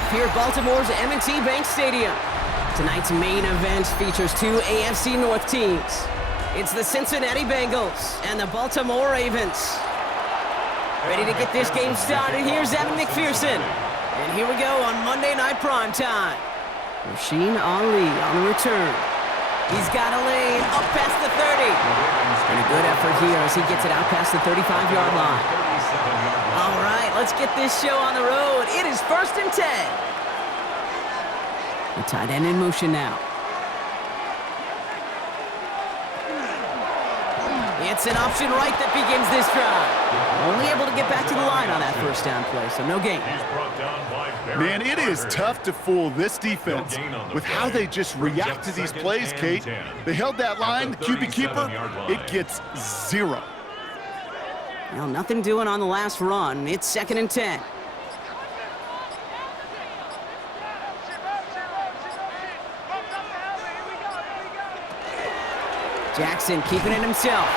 off here at Baltimore's M&T Bank Stadium. Tonight's main event features two AFC North teams. It's the Cincinnati Bengals and the Baltimore Ravens. Ready to get this game started, here's Evan McPherson. And here we go on Monday Night Primetime. Rasheen Ali on the return. He's got a lane up past the 30. And a good effort here as he gets it out past the 35-yard line. All right, let's get this show on the road. It is 1st and 10. The tight end in motion now. It's an option right that begins this drive. Only able to get back to the line on that first down play, so no gain. Man, it is tough to fool this defense with how they just react to these plays, Kate. They held that line, the QB keeper, it gets 0. Well, nothing doing on the last run. It's 2nd and 10. Jackson keeping it himself.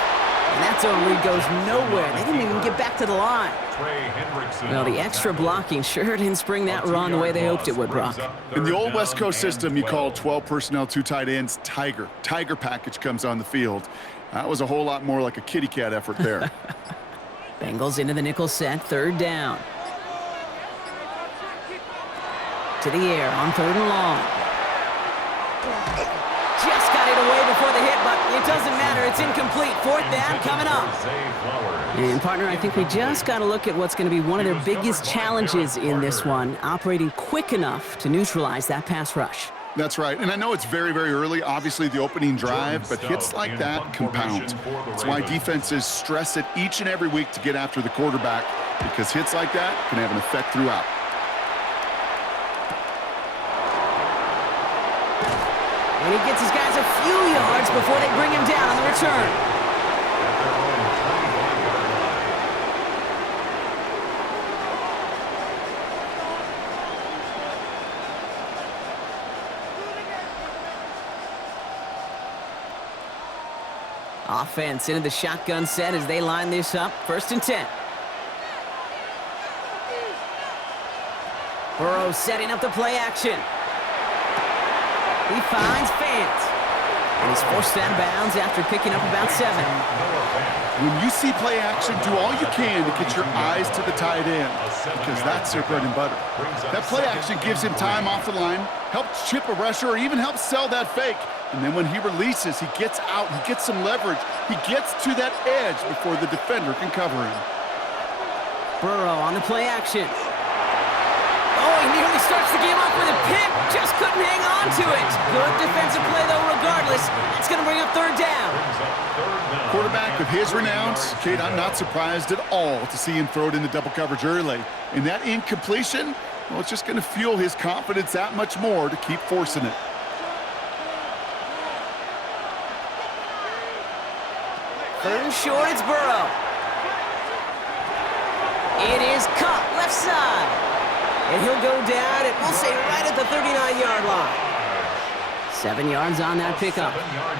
And that zone read goes nowhere. They didn't even get back to the line. Trey Hendrickson. Well, the extra blocking sure didn't spring that run the way they hoped it would, Brock. In the old West Coast system, you call 12 personnel, 2 tight ends, Tiger. Tiger package comes on the field. That was a whole lot more like a kitty cat effort there. Bengals into the nickel set, 3rd down. To the air on 3rd and long. Just got it away before the hit, but it doesn't matter. It's incomplete. 4th down coming up. And, partner, I think we just got to look at what's going to be one of their biggest challenges in this one, operating quick enough to neutralize that pass rush. That's right, and I know it's very, very early, obviously the opening drive, but hits like that compound. That's why defenses stress it each and every week to get after the quarterback, because hits like that can have an effect throughout. And he gets his guys a few yards before they bring him down on the return. Offense into the shotgun set as they line this up. 1st and 10. Burrow setting up the play action. He finds Fant. And he's forced out of bounds after picking up about 7. When you see play action, do all you can to get your eyes to the tight end, because that's their bread and butter. That play action gives him time off the line, helps chip a rusher, or even helps sell that fake. And then when he releases, he gets out, he gets some leverage. He gets to that edge before the defender can cover him. Burrow on the play action. Oh, he nearly starts the game off with a pick. Just couldn't hang on to it. Good defensive play, though, regardless. It's going to bring up 3rd down. Quarterback of his renowns, Kate, I'm not surprised at all to see him throw it into double coverage early. And that incompletion, well, it's just going to fuel his confidence that much more to keep forcing it. Third and short, it's Burrow. It is caught left side. And he'll go down, and we'll say right at the 39-yard line. 7 yards on that pickup.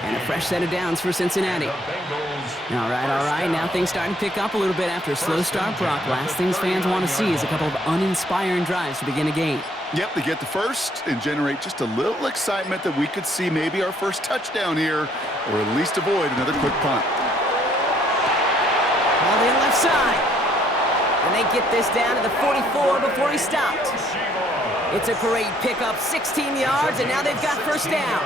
And a fresh set of downs for Cincinnati. All right. Now things starting to pick up a little bit after a slow start, Brock. Last things fans want to see is a couple of uninspiring drives to begin a game. Yep, they get the first and generate just a little excitement that we could see maybe our first touchdown here, or at least avoid another quick punt. Ball in left side. And they get this down to the 44 before he stopped. It's a great pickup, 16 yards, and now they've got 1st down.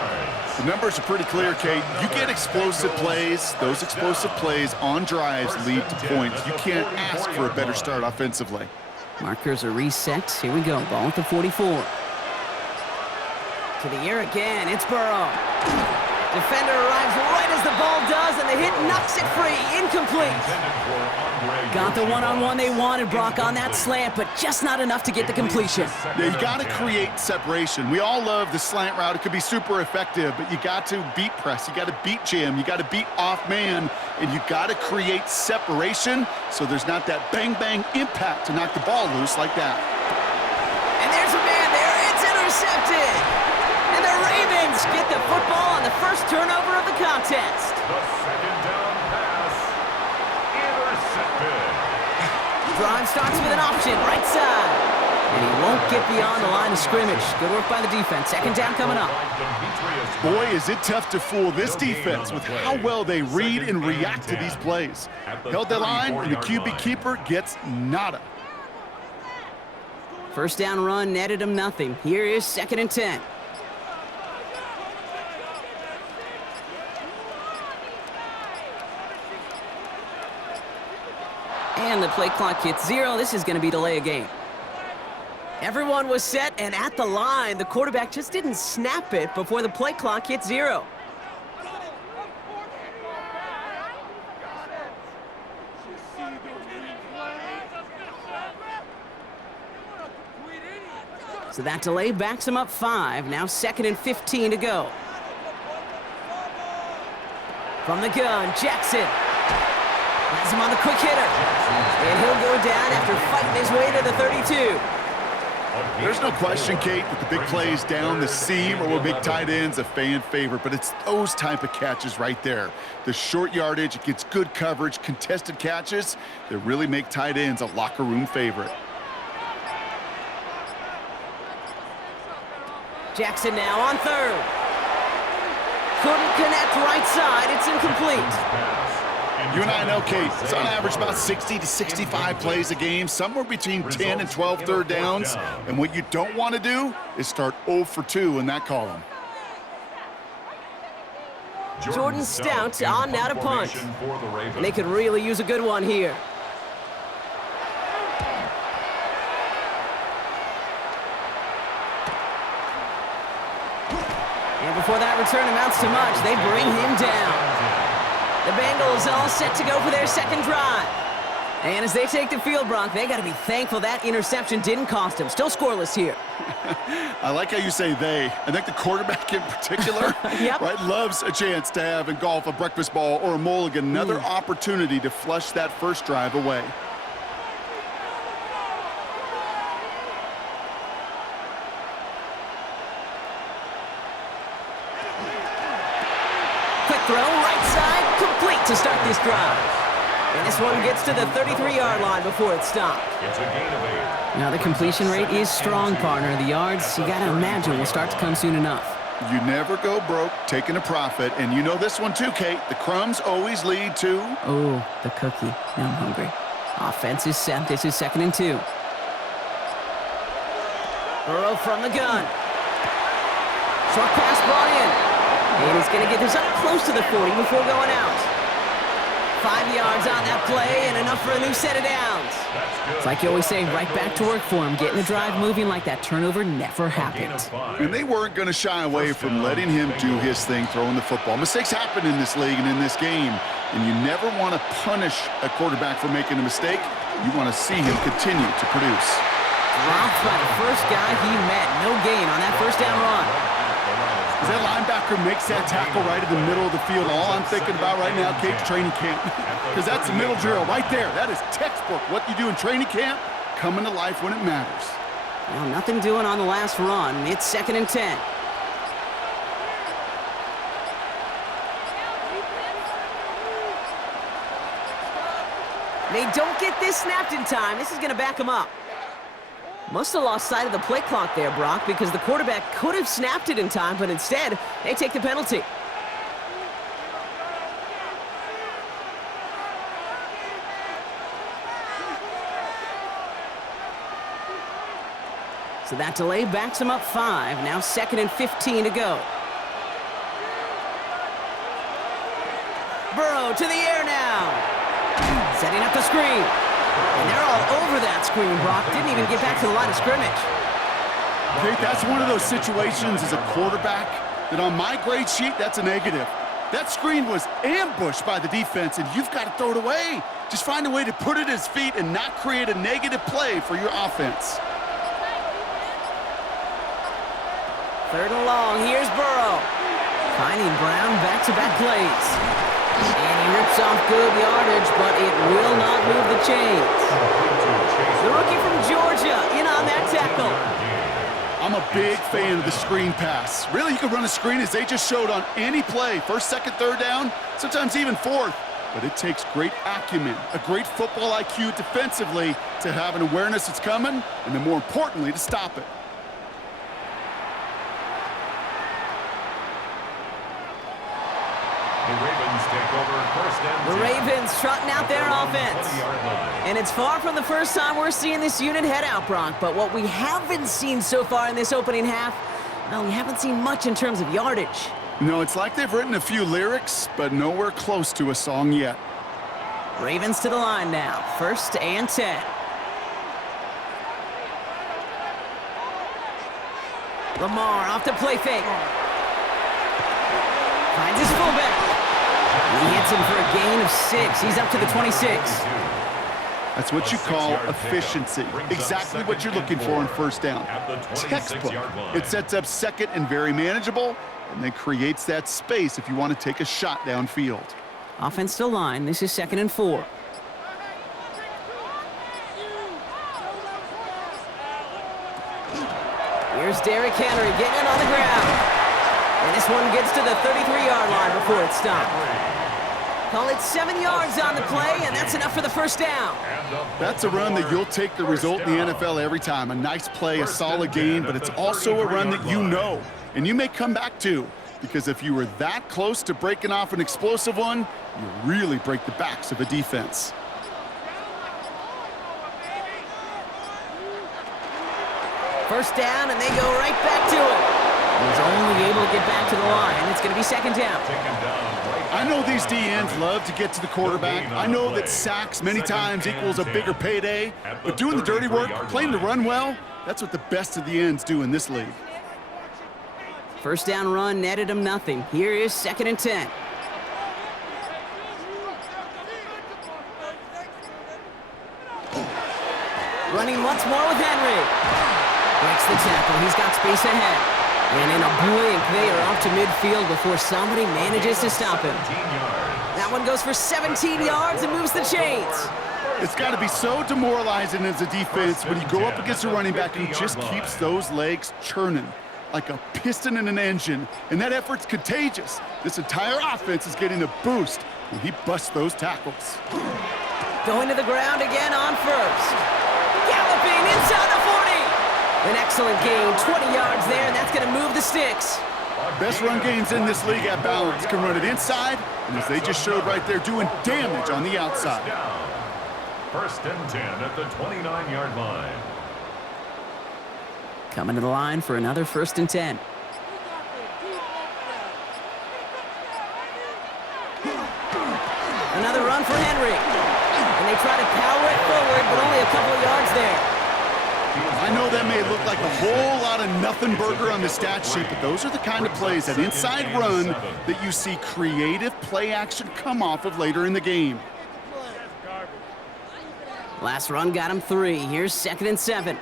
The numbers are pretty clear, Kate. You get explosive plays. Those explosive plays on drives lead to points. You can't ask for a better start offensively. Markers are reset. Here we go. Ball at the 44. To the air again. It's Burrow. Defender arrives right as the ball does, and the hit knocks it free. Incomplete. Got the one-on-one they wanted, Brock, on that slant, but just not enough to get the completion. Yeah, you got to create separation. We all love the slant route. It could be super effective, but you got to beat press. You got to beat jam. You got to beat off man, and you got to create separation so there's not that bang-bang impact to knock the ball loose like that. And there's a man there. It's intercepted. And the Ravens get the football on the first turnover of the contest. The 2nd down pass. Intercepted. Drive starts with an option, right side. And he won't get beyond the line of scrimmage. Good work by the defense. Second down coming up. Boy, is it tough to fool this defense with how well they read and react to these plays. Held that line, and the QB keeper gets nada. First down run netted him nothing. Here is 2nd and 10. And the play clock hits 0. This is going to be delay a game. Everyone was set and at the line. The quarterback just didn't snap it before the play clock hit 0. So that delay backs him up 5. Now 2nd and 15 to go. From the gun, Jackson. Has him on the quick hitter. And he'll go down after fighting his way to the 32. There's no question, Kate, that the big plays down the seam or with big tight ends a fan favorite, but it's those type of catches right there. The short yardage, it gets good coverage, contested catches that really make tight ends a locker room favorite. Jackson now on 3rd. Couldn't connect right side. It's incomplete. You and I know, Kate, it's on average about 60 to 65 plays a game, somewhere between 10 and 12 third downs. And what you don't want to do is start 0 for 2 in that column. Jordan Stout on now to punt. And they could really use a good one here. And before that return amounts to much, they bring him down. The Bengals all set to go for their second drive. And as they take the field, Brock, they got to be thankful that interception didn't cost them. Still scoreless here. I like how you say they. I think the quarterback in particular Yep. right, loves a chance to have in golf a breakfast ball or a mulligan, another opportunity to flush that first drive away. Quick throw, right side, complete to start this drive. And this one gets to the 33-yard line before it's stopped. It's a gain of 8. Now the completion rate is strong, partner. The yards, you got to imagine, will start to come soon enough. You never go broke taking a profit, and you know this one too, Kate. The crumbs always lead to... Oh, the cookie. Now I'm hungry. Offense is set. This is 2nd and 2. Burrow from the gun. Short pass brought in. And he's going to get this up close to the 40 before going out. 5 yards on that play and enough for a new set of downs. It's like you always say, right back to work for him. Getting the drive moving like that turnover never happened. And they weren't going to shy away from letting him do his thing, throwing the football. Mistakes happen in this league and in this game, and you never want to punish a quarterback for making a mistake. You want to see him continue to produce. Dropped by the first guy he met. No gain on that first down run. As that linebacker makes that tackle right in the middle of the field, all I'm thinking about right now, Kate, training camp. Because that's the middle drill right there. That is textbook. What you do in training camp, coming to life when it matters. Well, nothing doing on the last run. It's 2nd and 10. They don't get this snapped in time. This is going to back them up. Must have lost sight of the play clock there, Brock, because the quarterback could have snapped it in time, but instead, they take the penalty. So that delay backs them up 5. Now 2nd and 15 to go. Burrow to the air now. Setting up the screen. And they're all over that screen, Brock. Didn't even get back to the line of scrimmage. Kate, that's one of those situations as a quarterback that on my grade sheet, that's a negative. That screen was ambushed by the defense, and you've got to throw it away. Just find a way to put it at his feet and not create a negative play for your offense. 3rd and long. Here's Burrow. Finding Brown back-to-back plays. And he rips off good yardage, but it will not move the chains. The rookie from Georgia in on that tackle. I'm a big fan of the screen pass. Really, you can run a screen as they just showed on any play. 1st, 2nd, 3rd down, sometimes even 4th. but it takes great acumen, a great football IQ defensively to have an awareness it's coming, and then more importantly, to stop it. The Ravens take over first and 10. The Ravens trotting out their offense. And it's far from the first time we're seeing this unit head out, Brock, but what we haven't seen so far in this opening half, well, we haven't seen much in terms of yardage. No, it's like they've written a few lyrics, but nowhere close to a song yet. Ravens to the line now, 1st and 10. Lamar off to play fake. Finds his fullback. He hits him for a gain of 6. He's up to the 26. That's what you call efficiency. Exactly what you're looking for in first down. Textbook. It sets up second and very manageable, and then creates that space if you want to take a shot downfield. Offense to line. This is 2nd and 4. Here's Derrick Henry getting it on the ground. And this one gets to the 33-yard line before it's stopped. Call it 7 yards on the play, and that's enough for the first down. That's a run that you'll take the result in the NFL every time. A nice play, a solid gain, but it's also a run that you know, and you may come back to, because if you were that close to breaking off an explosive one, you really break the backs of a defense. First down, and they go right back to it. He's only able to get back to the line. It's going to be 2nd down. I know these DNs love to get to the quarterback. I know that sacks many times equals a bigger payday, but doing the dirty work, playing to run well, that's what the best of the ends do in this league. First down run netted him nothing. Here is 2nd and 10. Running once more with Henry. Breaks the tackle. He's got space ahead. And in a blink, they are off to midfield before somebody manages to stop him. That one goes for 17 yards and moves the chains. It's got to be so demoralizing as a defense when you go up against a running back who just keeps those legs churning like a piston in an engine, and that effort's contagious. This entire offense is getting a boost when he busts those tackles. Going to the ground again on first. Galloping inside the 40. An excellent gain, 20 yards there, and that's going to move the sticks. Best run games in this league at balance can run it inside, and as they just showed right there, doing damage on the outside. 1st and 10 at the 29-yard line. Coming to the line for another 1st and 10. Another run for Henry. And they try to power it forward, but only a couple of yards there. I know that may look like a whole lot of nothing burger on the stat sheet, but those are the kind of plays, that inside run, that you see creative play action come off of later in the game. Last run got him 3. Here's 2nd and 7.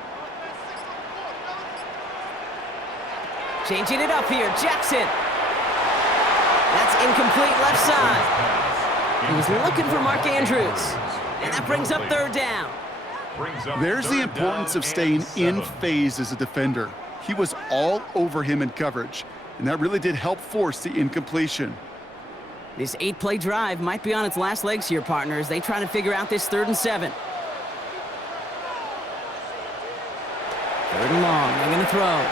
Changing it up here, Jackson. That's incomplete left side. He was looking for Mark Andrews. And that brings up 3rd down. There's the importance of staying in phase as a defender. He was all over him in coverage, and that really did help force the incompletion. This 8-play drive might be on its last legs here, partners. They try to figure out this 3rd and 7. 3rd and long. They're going to throw.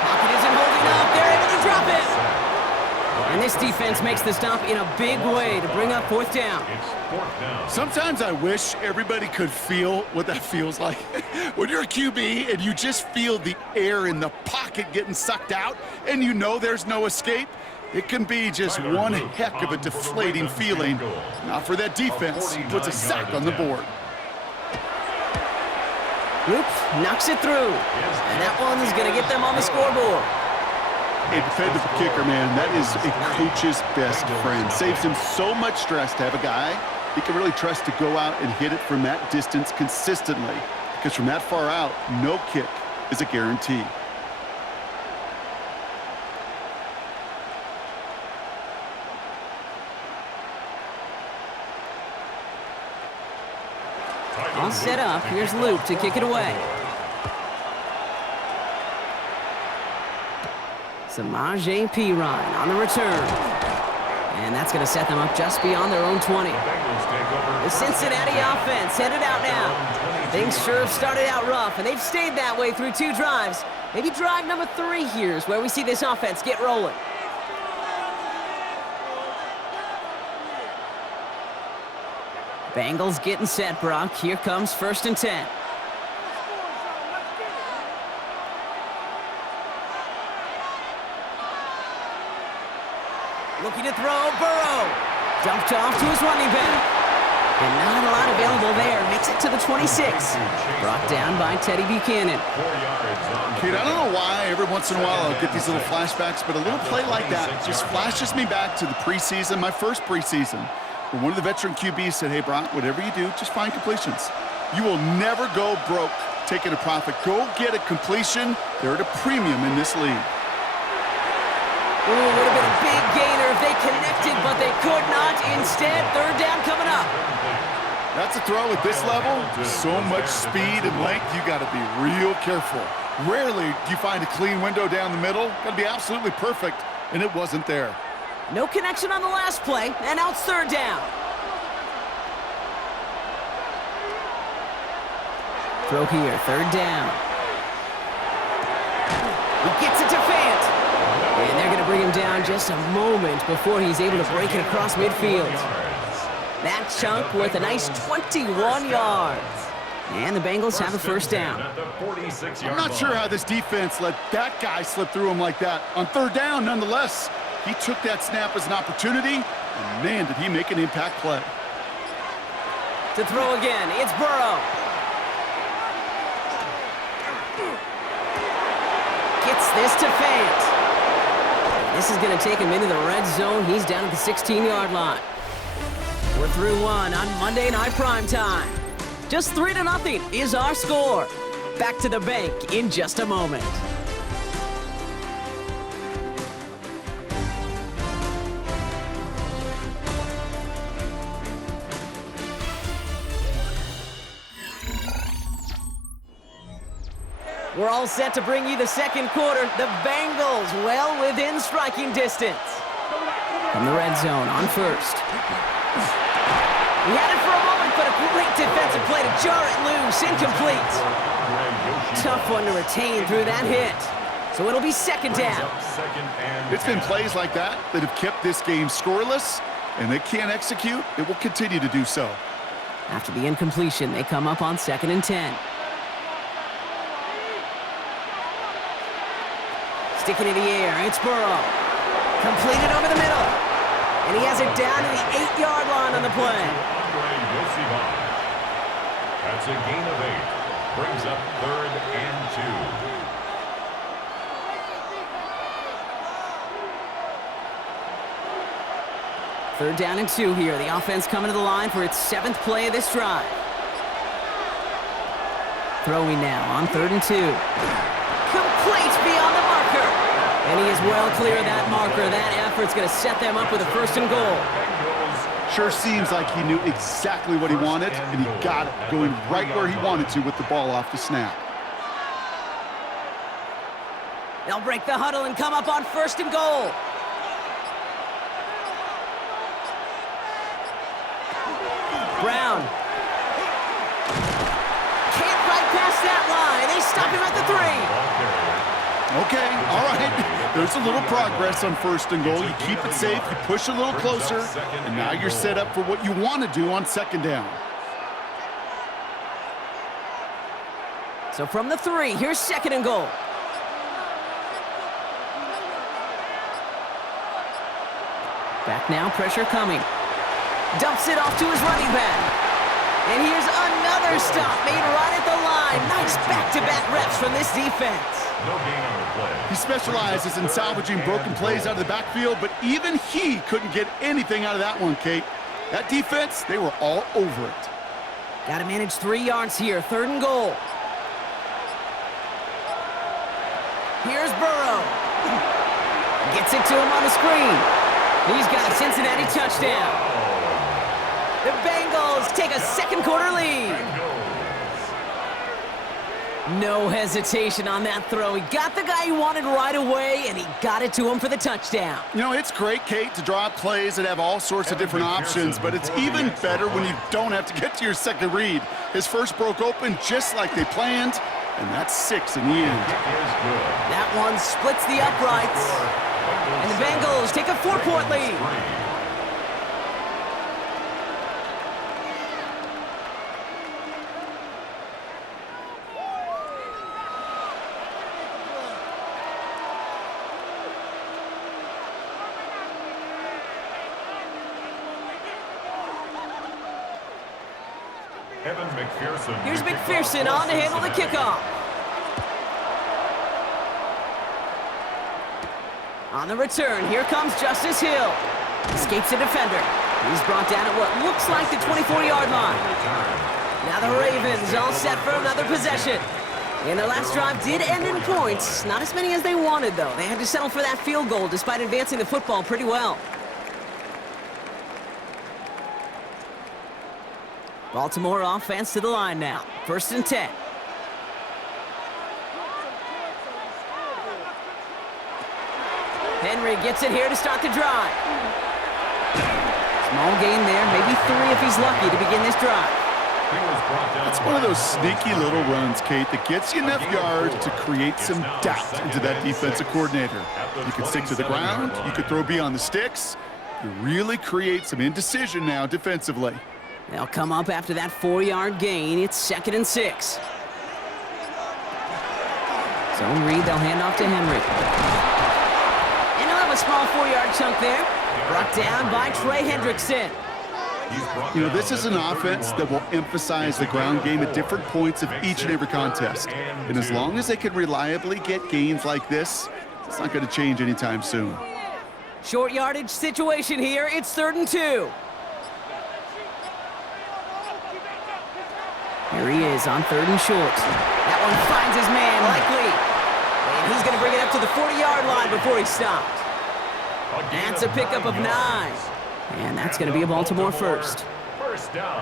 Pocket isn't holding up. They're able to drop it. And this defense makes the stop in a big way to bring up 4th down. Sometimes I wish everybody could feel what that feels like. When you're a QB and you just feel the air in the pocket getting sucked out and you know there's no escape, it can be just one heck of a deflating feeling. Not for that defense, who puts a sack on the board. Oops, knocks it through. And that one's going to get them on the scoreboard. A defensive kicker, man, that is a coach's best friend. Saves him so much stress to have a guy he can really trust to go out and hit it from that distance consistently. Because from that far out, no kick is a guarantee. All set up. Here's Luke to kick it away. Samaje Perine on the return. And that's going to set them up just beyond their own 20. The Cincinnati offense headed out now. Things sure have started out rough, and they've stayed that way through 2 drives. Maybe drive number 3 here is where we see this offense get rolling. Bengals getting set, Brock. Here comes 1st and 10. Looking to throw, Burrow. Dumped off to his running back. And not a lot available there. Makes it to the 26. Brought down by Teddy Buchanan. Kate, I don't know why every once in a while I'll get these little flashbacks, but a little play like that just flashes me back to the preseason, my first preseason, where one of the veteran QBs said, hey, Brock, whatever you do, just find completions. You will never go broke taking a profit. Go get a completion. They're at a premium in this league. Ooh, would have been a big gainer if they connected, but they could not. Instead, 3rd down coming up. That's a throw at this level. So much speed and length, you got to be real careful. Rarely do you find a clean window down the middle. Got to be absolutely perfect, and it wasn't there. No connection on the last play, and now it's 3rd down. Throw here, 3rd down. He gets it to Fant. And they're going to bring him down just a moment before he's able to break it across midfield. That chunk worth a nice 21 yards. And the Bengals have a 1st down. I'm not sure how this defense let that guy slip through him like that. On 3rd down, nonetheless, he took that snap as an opportunity, and man, did he make an impact play. To throw again, it's Burrow. Gets this to Fant. This is going to take him into the red zone. He's down at the 16-yard line. We're through 1 on Monday Night Primetime. Just 3-0 is our score. Back to the bank in just a moment. We're all set to bring you the 2nd quarter. The Bengals well within striking distance. From the red zone on 1st. He had it for a moment, but a great defensive play to jar it loose. Incomplete. Tough one to retain through that hit. So it'll be 2nd down. It's been plays like that that have kept this game scoreless, and they can't execute. It will continue to do so. After the incompletion, they come up on 2nd and 10. Sticking in the air, it's Burrow. Completed over the middle. And he has it down to the 8-yard line on the play. That's a gain of 8. Brings up 3rd and 2. 3rd down and 2 here. The offense coming to the line for its 7th play of this drive. Throwing now on 3rd and 2. Complete beyond the marker. And he is well clear of that marker. That effort's going to set them up with a 1st and goal. Sure seems like he knew exactly what he wanted, and he got it going right where he wanted to with the ball off the snap. They'll break the huddle and come up on 1st and goal. Brown. Can't right past that line. They stop him at the 3. Okay, all right. There's a little progress on 1st and goal. You keep it safe, you push a little closer, and now you're set up for what you want to do on 2nd down. So from the 3, here's 2nd and goal. Back now, pressure coming. Dumps it off to his running back. And here's another stop made right at the line. Nice back-to-back reps from this defense. No gain on the play. He specializes in salvaging broken plays out of the backfield, but even he couldn't get anything out of that one, Kate. That defense, they were all over it. Got to manage 3 yards here, 3rd and goal. Here's Burrow. Gets it to him on the screen. He's got a Cincinnati touchdown. The Bengals take a 2nd quarter lead. No hesitation on that throw. He got the guy he wanted right away, and he got it to him for the touchdown. You know, it's great, Kate, to draw up plays that have all sorts of different options, but it's even better when you don't have to get to your second read. His first broke open just like they planned, and that's 6 in the end. That one splits the uprights, and the Bengals take a 4-point lead. Here's McPherson on to handle the kickoff. On the return, here comes Justice Hill. Escapes the defender. He's brought down at what looks like the 24-yard line. Now the Ravens all set for another possession. And their last drive did end in points. Not as many as they wanted, though. They had to settle for that field goal despite advancing the football pretty well. Baltimore offense to the line now. 1st and 10. Henry gets it here to start the drive. Small gain there, maybe 3 if he's lucky to begin this drive. That's one of those sneaky little runs, Kate, that gets you enough yards to create some doubt into that defensive coordinator. You can stick to the ground, you could throw beyond the sticks. You really create some indecision now defensively. They'll come up after that 4-yard gain. It's 2nd and 6. Zone read, they'll hand off to Henry. And he'll have a small 4-yard chunk there. Brought down by Trey Hendrickson. You know, this is an offense that will emphasize the ground game at different points of each and every contest. And as long as they can reliably get gains like this, it's not going to change anytime soon. Short yardage situation here. It's 3rd and 2. Here he is on 3rd and short. That one finds his man, likely. And he's going to bring it up to the 40-yard line before he's stopped. That's a pickup of 9. And that's going to be a Baltimore first.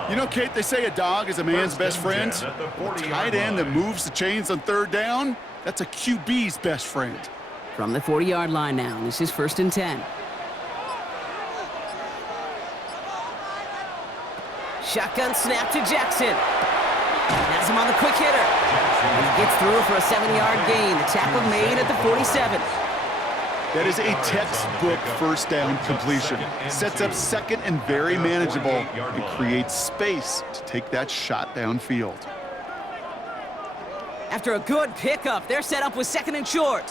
You know, Kate, they say a dog is a man's best friend. A tight end that moves the chains on 3rd down, that's a QB's best friend. From the 40-yard line now, this is 1st and 10. Shotgun snap to Jackson. Has him on the quick hitter. And he gets through for a 7-yard gain. The tackle made at the 47. That is a textbook 1st down completion. Sets up 2nd and very manageable and creates space to take that shot downfield. After a good pickup, they're set up with 2nd and short.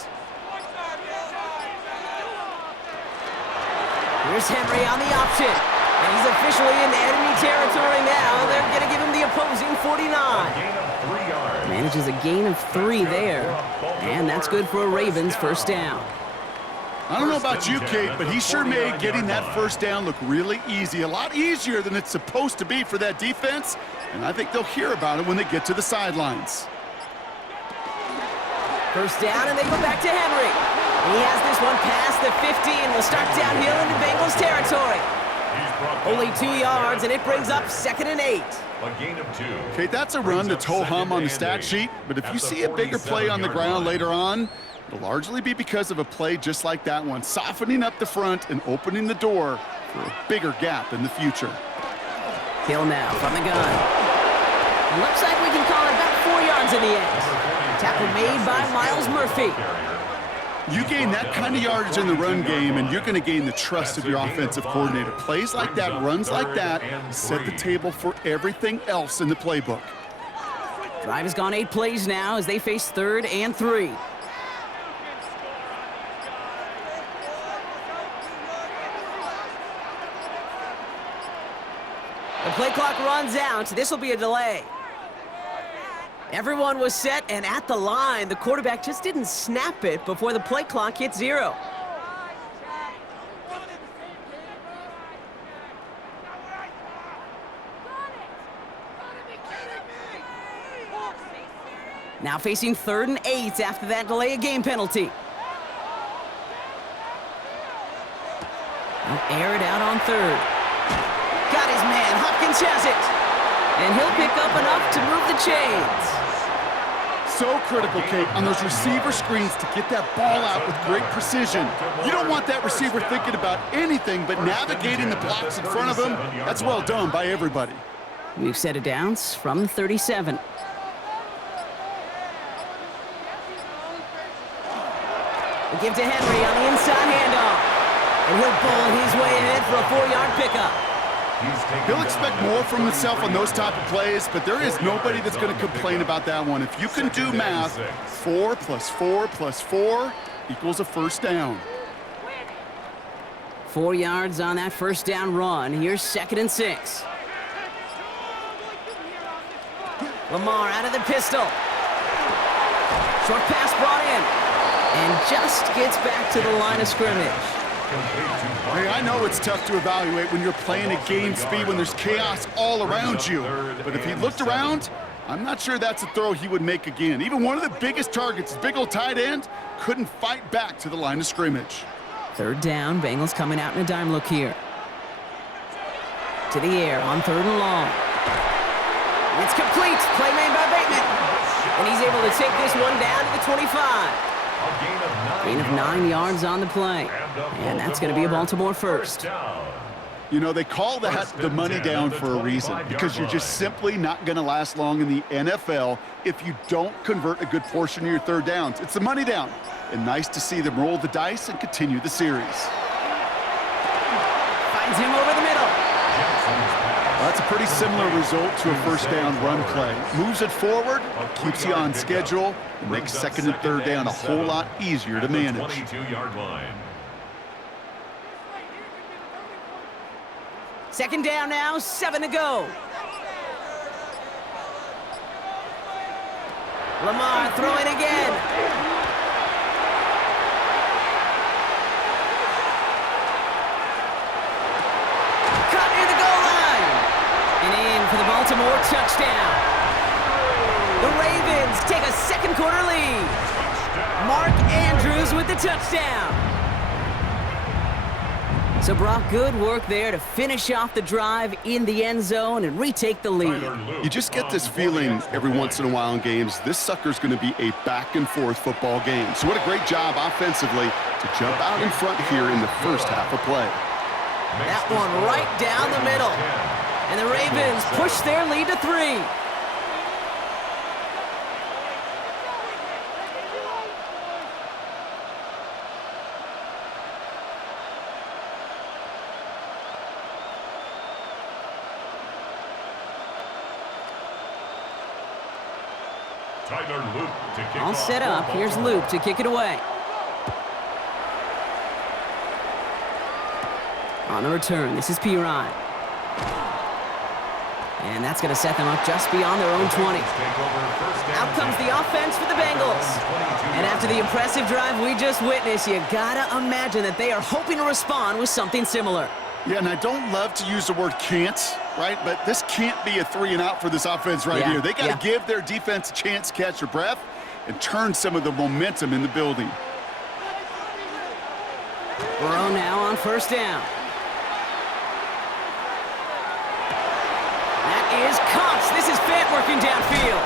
Here's Henry on the option. And he's officially in enemy territory now. They're going to give him the opposing 49. Manages a gain of 3 there. And that's good for a Ravens 1st down. I don't know about you, Kate, but he sure made getting that 1st down look really easy. A lot easier than it's supposed to be for that defense. And I think they'll hear about it when they get to the sidelines. 1st down, and they go back to Henry. He has this one past the 50 and will start downhill into Bengals territory. Only 2 yards, and it brings up 2nd and 8. A gain of 2. Okay, that's a run that's ho-hum on the stat sheet, but if you see a bigger play on the ground later on, it'll largely be because of a play just like that one, softening up the front and opening the door for a bigger gap in the future. Hill now from the gun. It looks like we can call it about 4 yards in the end. Tackle made by Miles Murphy. You gain that kind of yardage in the run game, and you're going to gain the trust of your offensive coordinator. Plays like that, runs like that, set the table for everything else in the playbook. Drive has gone 8 plays now as they face 3rd and 3. The play clock runs out. This will be a delay. Everyone was set and at the line. The quarterback just didn't snap it before the play clock hit 0. Now facing 3rd and 8 after that delay of game penalty. They'll air it out on 3rd. Got his man. Hopkins has it. And he'll pick up enough to move the chains. So critical, Kate, on those receiver screens to get that ball out with great precision. You don't want that receiver thinking about anything but navigating the blocks in front of him. That's well done by everybody. We've set it downs from 37. The give to Henry on the inside handoff. And he'll bowl his way ahead for a 4-yard pickup. He'll expect more from himself on those type of plays, but there is nobody that's going to complain about that one. If you can do math, 4 plus 4 plus 4 equals a first down. 4 yards on that first down run. Here's 2nd and 6. Lamar out of the pistol. Short pass brought in. And just gets back to the line of scrimmage. Hey, I know it's tough to evaluate when you're playing at game speed when there's chaos all around you. But if he looked around, I'm not sure that's a throw he would make again. Even one of the biggest targets, big old tight end, couldn't fight back to the line of scrimmage. 3rd down, Bengals coming out in a dime look here. To the air on 3rd and long. It's complete. Play made by Bateman. And he's able to take this one down to the 25. Gain of 9 yards on the play. And that's going to be a Baltimore first. You know, they call that the money down for a reason, because you're just simply not going to last long in the NFL if you don't convert a good portion of your 3rd downs. It's the money down. And nice to see them roll the dice and continue the series. Finds him over the middle. That's a pretty similar result to a first down run play. Moves it forward, keeps you on schedule, and makes 2nd and 3rd down a whole lot easier to manage. 22-yard line. 2nd down now, 7 to go. Lamar throwing again. Caught near the goal line. And in for the Baltimore touchdown. The Ravens take a 2nd quarter lead. Mark Andrews with the touchdown. So, Brock, good work there to finish off the drive in the end zone and retake the lead. You just get this feeling every once in a while in games, this sucker's going to be a back-and-forth football game. So what a great job offensively to jump out in front here in the first half of play. That one right down the middle. And the Ravens push their lead to 3. All set up. Here's Luke to kick it away. On the return, this is Pirine. And that's going to set them up just beyond their own 20. Out comes the offense for the Bengals. And after the impressive drive we just witnessed, you got to imagine that they are hoping to respond with something similar. Yeah, and I don't love to use the word can't, right? But this can't be a 3 and out for this offense right here. They got to give their defense a chance to catch their breath and turn some of the momentum in the building. Burrow now on 1st down. That is Cox. This is Fant working downfield.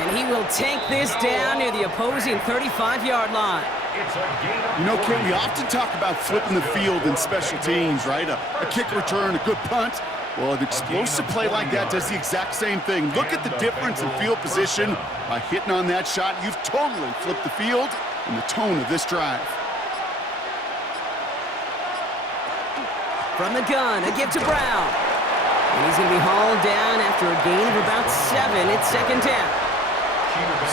And he will take this down near the opposing 35-yard line. You know, Ken, we often talk about flipping the field in special teams, right? A kick return, a good punt. Well, an explosive play like that does the exact same thing. Look at the difference in field position. By hitting on that shot, you've totally flipped the field and the tone of this drive. From the gun, a give to Brown. And he's going to be hauled down after a gain of about 7. It's 2nd down.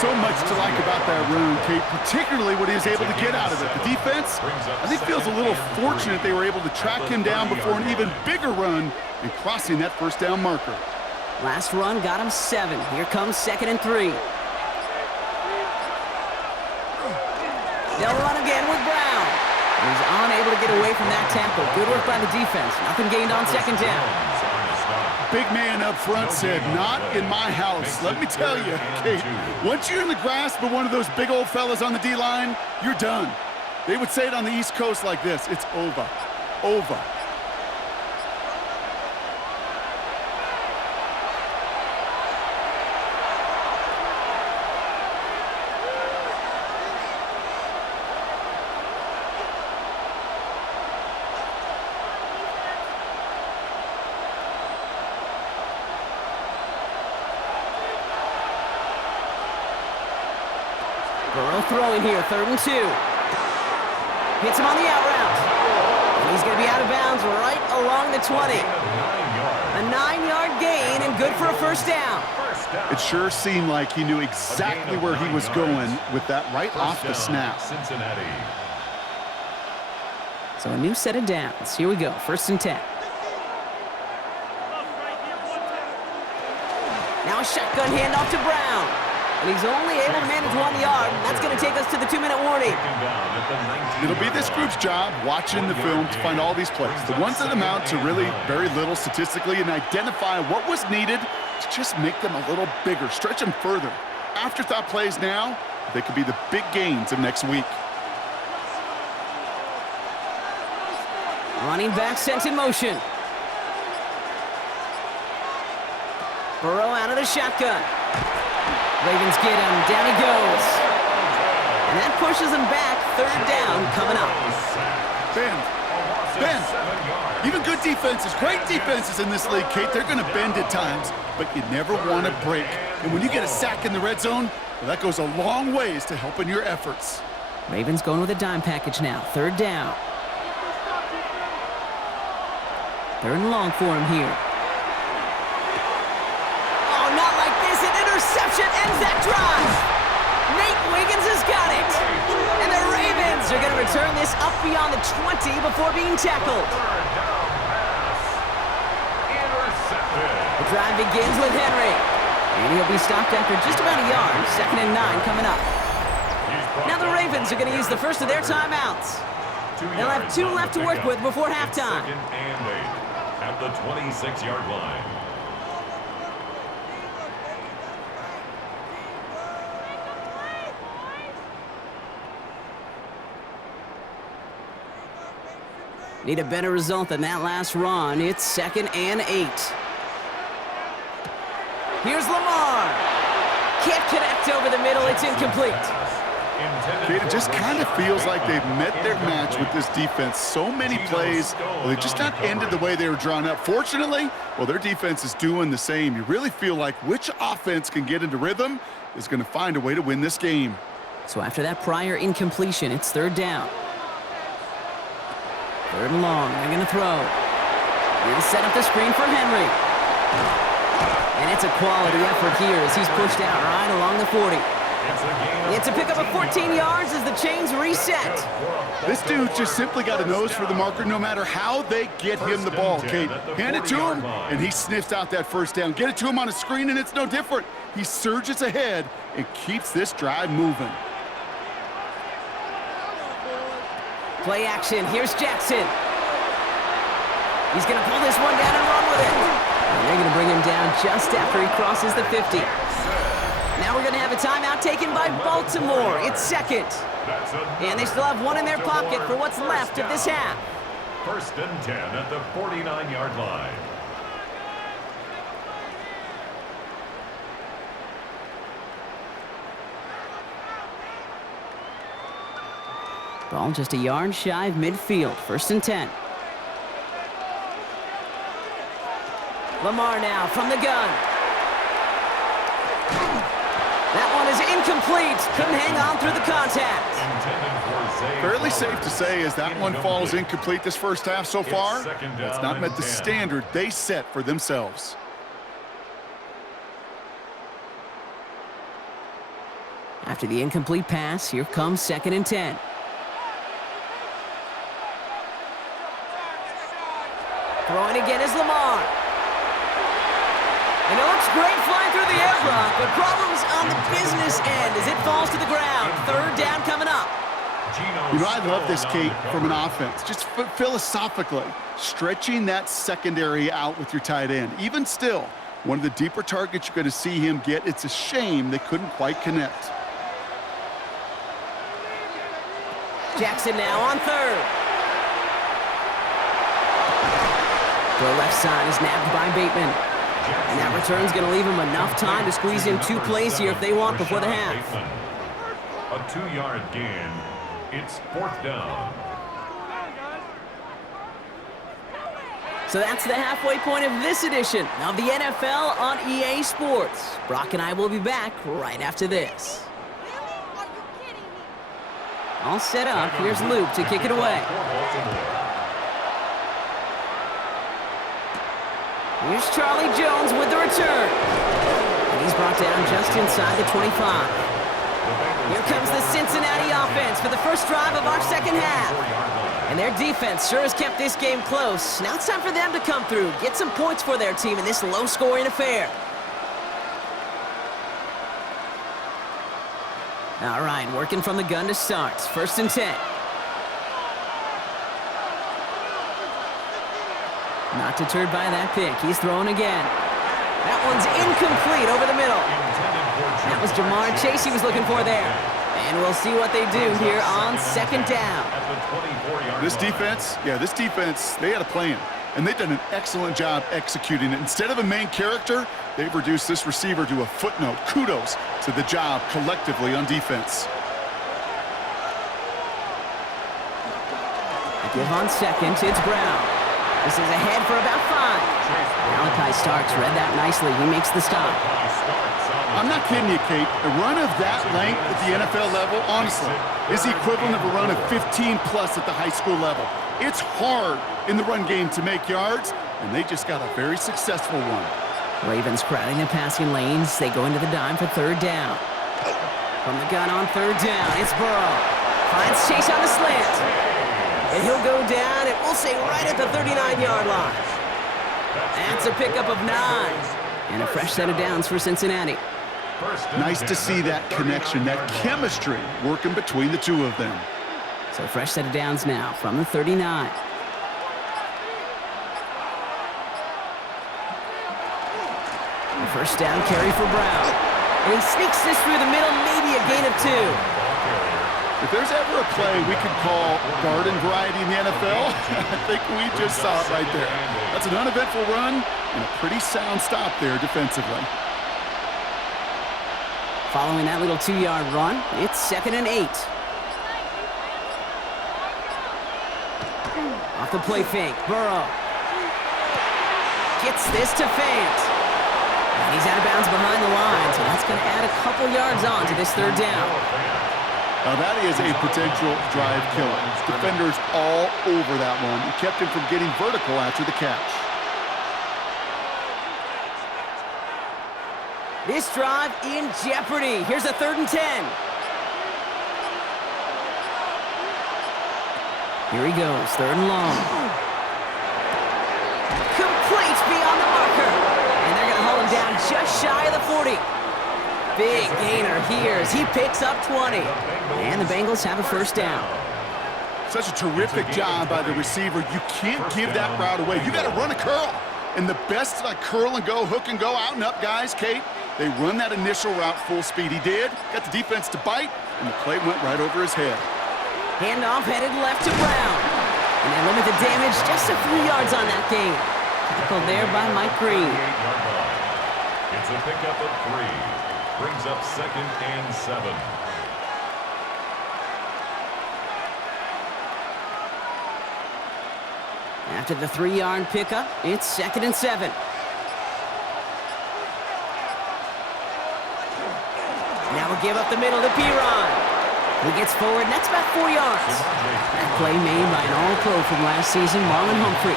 So much to like about that run, Kate, particularly what he was able to get out of it. The defense, I think, feels a little fortunate they were able to track him down before an even bigger run and crossing that 1st down marker. Last run got him 7. Here comes 2nd and 3. They'll run again with Brown. He's unable to get away from that tackle. Good work by the defense. Nothing gained on 2nd down. Big man up front said, not in my house. Let me tell you, Kate, once you're in the grasp of one of those big old fellas on the D-line, you're done. They would say it on the East Coast like this: it's over. Over. Burrow throwing here, 3rd and 2. Hits him on the out route. And he's going to be out of bounds right along the 20. A 9-yard gain and good for a first down. It sure seemed like he knew exactly where he was going with that right off the snap. Cincinnati. So a new set of downs. Here we go, 1st and 10. Now a shotgun handoff to Brown. And he's only able to manage 1 yard. And that's going to take us to the 2-minute warning. It'll be this group's job watching the film to find all these plays. The ones that amount to really very little statistically and identify what was needed to just make them a little bigger, stretch them further. Afterthought plays now, they could be the big gains of next week. Running back sent in motion. Burrow out of the shotgun. Ravens get him. Down he goes. And that pushes him back. 3rd down coming up. Bend. Even good defenses, great defenses in this league, Kate, they're going to bend at times, but you never want to break. And when you get a sack in the red zone, well, that goes a long ways to helping your efforts. Ravens going with a dime package now. 3rd down. 3rd and long for him here. Oh, not like this. An interception ends that drive. Nate Wiggins has got it. And the Ravens are going to return this up beyond the 20 before being tackled. The drive begins with Henry. And he'll be stopped after just about a yard. 2nd and 9 coming up. Now the Ravens are going to use the first of their timeouts. They'll have 2 left to work with before halftime. 2nd and 8 at the 26-yard line. Need a better result than that last run. It's 2nd and 8. Here's Lamar. Can't connect over the middle. It's incomplete. Kate, it just kind of feels like they've met their match with this defense. So many plays, well, they've just not ended the way they were drawn up. Fortunately, well, their defense is doing the same. You really feel like which offense can get into rhythm is going to find a way to win this game. So after that prior incompletion, it's 3rd down. 3rd and long. They're going to throw. He'll set up the screen for Henry. And it's a quality effort here as he's pushed out right along the 40. It's a pickup of 14 yards as the chains reset. This dude just simply got a nose for the marker no matter how they get him the ball, Kate. Hand it to him, and he sniffs out that 1st down. Get it to him on a screen, and it's no different. He surges ahead and keeps this drive moving. Play action. Here's Jackson. He's going to pull this one down and run with it. And they're going to bring him down just after he crosses the 50. Now we're going to have a timeout taken by Baltimore. It's 2nd. And they still have 1 in their pocket for what's left of this half. 1st and 10 at the 49-yard line. Ball just a yard shy of midfield. 1st and 10. Lamar now from the gun. That one is incomplete. Couldn't hang on through the contact. Fairly safe to say as that one falls incomplete this first half so far, it's not met the standard they set for themselves. After the incomplete pass, here comes 2nd and 10. Throwing again is Lamar. And it looks great flying through the air block, but problems on the business end as it falls to the ground. 3rd down coming up. You know, I love this, Kate, from an offense. Just philosophically, stretching that secondary out with your tight end. Even still, one of the deeper targets you're going to see him get. It's a shame they couldn't quite connect. Jackson now on 3rd. The left side is nabbed by Bateman. And that return's going to leave him enough time to squeeze in 2 plays here if they want before the half. A 2-yard gain. It's 4th down. So that's the halfway point of this edition of the NFL on EA Sports. Brock and I will be back right after this. All set up. Here's Luke to kick it away. Here's Charlie Jones with the return. And he's brought down just inside the 25. Here comes the Cincinnati offense for the first drive of our second half. And their defense sure has kept this game close. Now it's time for them to come through, get some points for their team in this low-scoring affair. All right, working from the gun to start. 1st and 10. Not deterred by that pick. He's throwing again. That one's incomplete over the middle. That was Jamar Chase he was looking for there. And we'll see what they do here on 2nd down. This defense, they had a plan. And they've done an excellent job executing it. Instead of a main character, they've reduced this receiver to a footnote. Kudos to the job collectively on defense. A give on 2nd, it's Brown. This is ahead for about 5. Malachi Starks read that nicely. He makes the stop. I'm not kidding you, Kate. A run of that length at the NFL level, honestly, is the equivalent of a run of 15-plus at the high school level. It's hard in the run game to make yards, and they just got a very successful one. Ravens crowding the passing lanes. They go into the dime for 3rd down. From the gun on 3rd down, it's Burrow. Finds Chase on the slant. And he'll go down, and we'll say right at the 39-yard line. That's a pickup of 9. And a fresh set of downs for Cincinnati. Nice to see that connection, that chemistry working between the two of them. So fresh set of downs now from the 39. The 1st down carry for Brown. And he sneaks this through the middle, maybe a gain of 2. If there's ever a play we could call garden variety in the NFL, I think we just saw it right there. That's an uneventful run and a pretty sound stop there defensively. Following that little 2-yard run, it's 2nd and 8. Off the play fake, Burrow gets this to Fant. And he's out of bounds behind the line, so that's going to add a couple yards on to this 3rd down. Now that is a potential drive killer. Defenders all over that one. It kept him from getting vertical after the catch. This drive in jeopardy. Here's a 3rd and 10. Here he goes, 3rd and long. Complete beyond the marker. And they're going to hold him down just shy of the 40. Big gainer here as he picks up 20. And the Bengals have a 1st down. Such a terrific job by the receiver. You can't give that route away. You got to run a curl. And the best like curl and go, hook and go, out and up guys, Kate, they run that initial route full speed. He did. Got the defense to bite, and the play went right over his head. Handoff headed left to Brown. And they limit the damage just a few yards on that gain. Tackled there by Mike Green. It's a pickup of 3. Brings up 2nd and 7. After the 3-yard pickup, it's 2nd and 7. Now we'll give up the middle to Piron. He gets forward, and that's about 4 yards. That play made by an all-pro from last season, Marlon Humphrey.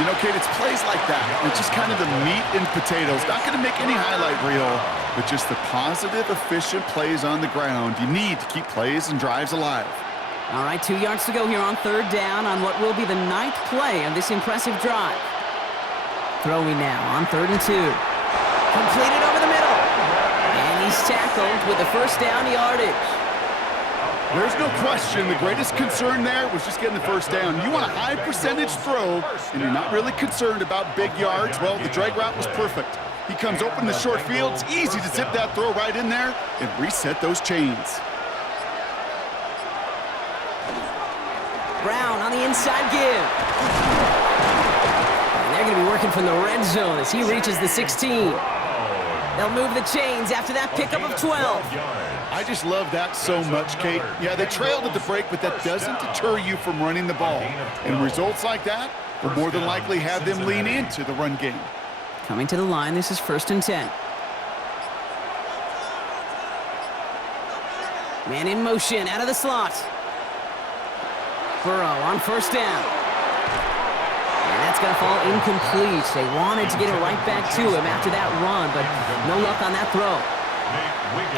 You know, Kate, it's plays like that. It's just kind of the meat and potatoes. Not going to make any highlight reel, but just the positive, efficient plays on the ground. You need to keep plays and drives alive. All right, 2 yards to go here on 3rd down on what will be the 9th play of this impressive drive. Throwing now on 3rd and 2. Completed over the middle. And he's tackled with the 1st down yardage. There's no question the greatest concern there was just getting the 1st down. You want a high percentage throw, and you're not really concerned about big yards. Well, the drag route was perfect. He comes open the short field. It's easy to zip that throw right in there and reset those chains. Brown on the inside give. And they're going to be working from the red zone as he reaches the 16. They'll move the chains after that pickup of 12. I just love that so much, Kate. Yeah, they trailed at the break, but that doesn't deter you from running the ball. And results like that will more than likely have them lean into the run game. Coming to the line, this is 1st and 10. Man in motion, out of the slot. Burrow on first down. And that's going to fall incomplete. They wanted to get it right back to him after that run, but no luck on that throw.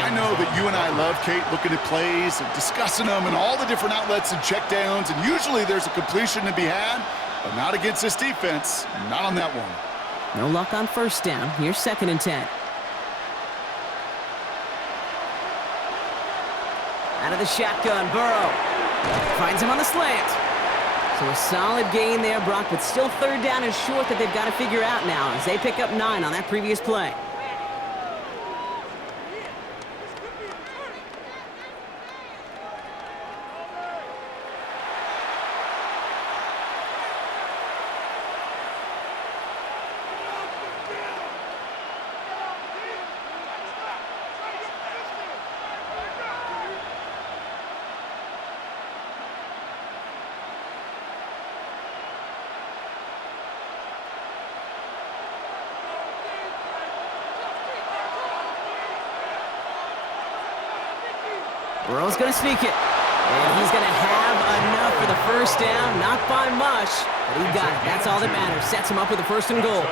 I know that you and I love, Kate, looking at plays and discussing them and all the different outlets and checkdowns, and usually there's a completion to be had, but not against this defense. Not on that one. No luck on first down. Here's 2nd and 10. Out of the shotgun, Burrow finds him on the slant. So a solid gain there, Brock, but still 3rd down and short that they've got to figure out now as they pick up 9 on that previous play. Burrow's going to sneak it. And he's going to have enough for the first down. Not by much, but he got it. That's all that matters. Sets him up with a 1st and goal.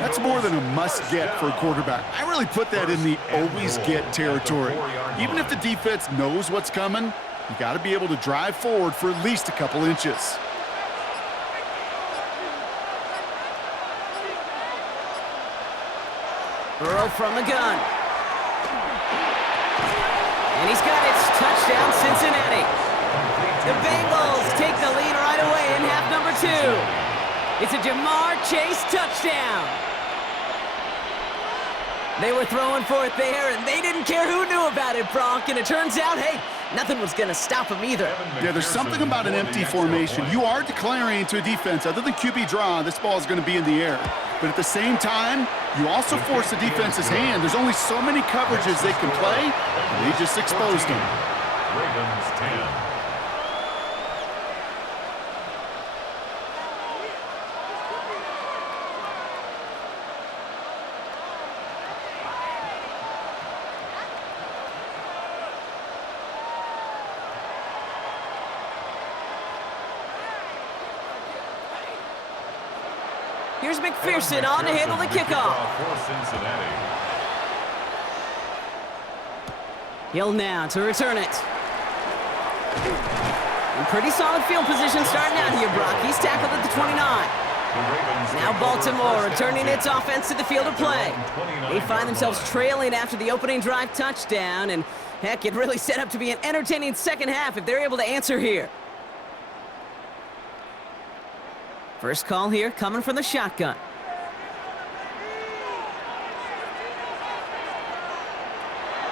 That's more than a must-get for a quarterback. I really put that in the always-get territory. Even if the defense knows what's coming, you got to be able to drive forward for at least a couple inches. Burrow from the gun. And he's got it. Touchdown, Cincinnati. The Bengals take the lead right away in half number 2. It's a Jamar Chase touchdown. They were throwing for it there, and they didn't care who knew about it, Bronk. And it turns out, hey, nothing was going to stop them either. Yeah, there's something about an empty formation. You are declaring to a defense, other than QB draw, this ball is going to be in the air. But at the same time, you also force the defense's hand. There's only so many coverages they can play, and they just exposed them. Ravens 10. Here's McPherson on to handle the kickoff. Hill now to return it. In pretty solid field position starting out here, Brock. He's tackled at the 29. Now Baltimore returning its offense to the field of play. They find themselves trailing after the opening drive touchdown, and heck, it really set up to be an entertaining second half if they're able to answer here. First call here coming from the shotgun.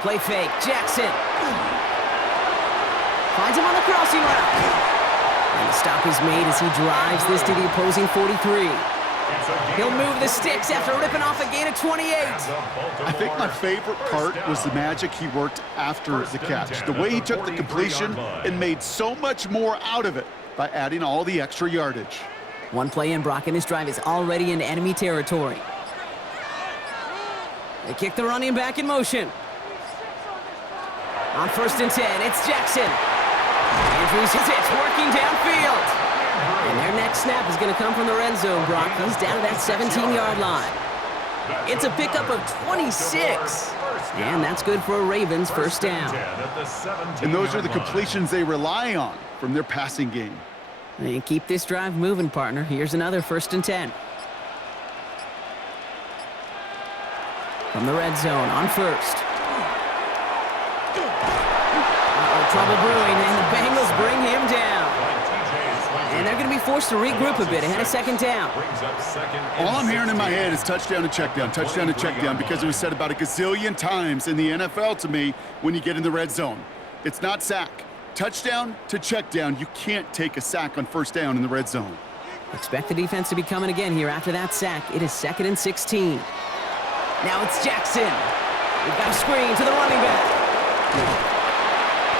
Play fake, Jackson. Finds him on the crossing route. And the stop is made as he drives this to the opposing 43. He'll move the sticks after ripping off a gain of 28. I think my favorite part was the magic he worked after the catch. The way he took the completion and made so much more out of it by adding all the extra yardage. One play in, Brock, and this drive is already into enemy territory. They kick the running back in motion. On 1st and 10, it's Jackson. Andrews hits it, working downfield. And their next snap is going to come from the red zone, Brock. He's down to that 17-yard line. It's a pickup of 26. And that's good for a Ravens first down. And those are the completions they rely on from their passing game. And keep this drive moving, partner. Here's another 1st and 10. From the red zone on 1st. Trouble brewing, and the Bengals bring him down. And they're going to be forced to regroup a bit ahead of 2nd down. All I'm hearing in my head is touchdown and check down, because it was said about a gazillion times in the NFL to me when you get in the red zone. It's not sack. Touchdown to check down. You can't take a sack on 1st down in the red zone. Expect the defense to be coming again here after that sack. It is 2nd and 16. Now it's Jackson. We've got a screen to the running back.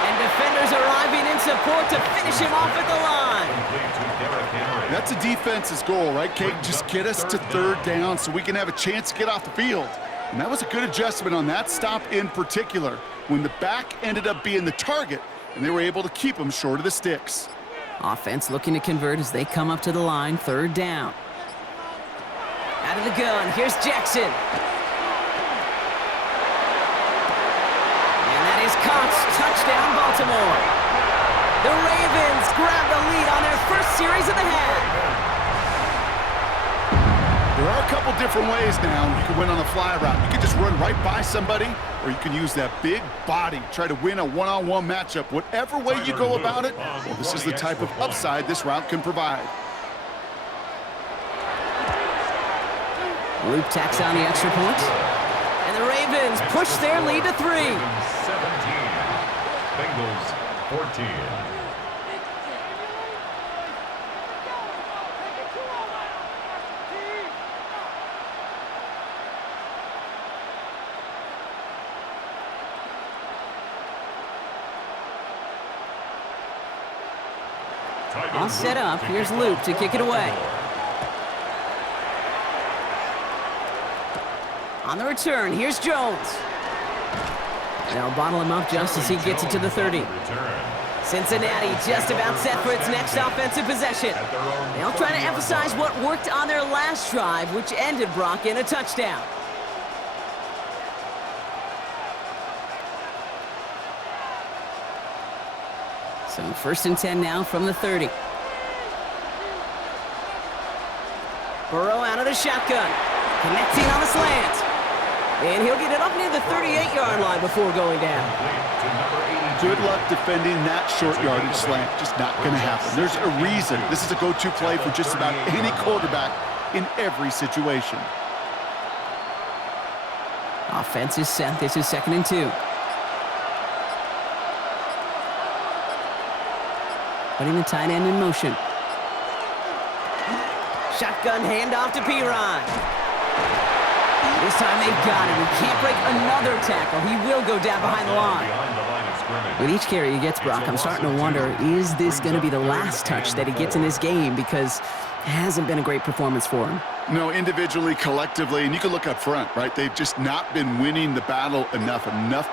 And defenders arriving in support to finish him off at the line. That's a defense's goal, right, Kate? Just get us to 3rd down so we can have a chance to get off the field. And that was a good adjustment on that stop in particular, when the back ended up being the target, and they were able to keep him short of the sticks. Offense looking to convert as they come up to the line, 3rd down. Out of the gun, here's Jackson. And that is Cox, touchdown Baltimore. The Ravens grab the lead on their first series of the half. There are a couple different ways now you can win on a fly route. You can just run right by somebody, or you can use that big body, try to win a one-on-one matchup. Whatever way you go about it, well, this is the type of upside this route can provide. Luke tacks on the extra point. And the Ravens push their lead to 3. 17, Bengals 14. All set up. Here's Luke to kick it away. On the return, here's Jones. They'll bottle him up just as he gets it to the 30. Cincinnati just about set for its next offensive possession. They'll try to emphasize what worked on their last drive, which ended Brock in a touchdown. So 1st and 10 now from the 30. Burrow out of the shotgun. Connecting on the slant. And he'll get it up near the 38-yard line before going down. Good luck defending that short yardage slant. Just not going to happen. There's a reason. This is a go-to play for just about any quarterback in every situation. Offense is set. This is 2nd and 2. Putting the tight end in motion. Shotgun handoff to P-Ron. This time they've got him. He can't break another tackle. He will go down behind the line. With each carry he gets, Brock, I'm starting to wonder, is this going to be the last touch that he gets in this game? Because it hasn't been a great performance for him. No, individually, collectively, and you can look up front, right? They've just not been winning the battle enough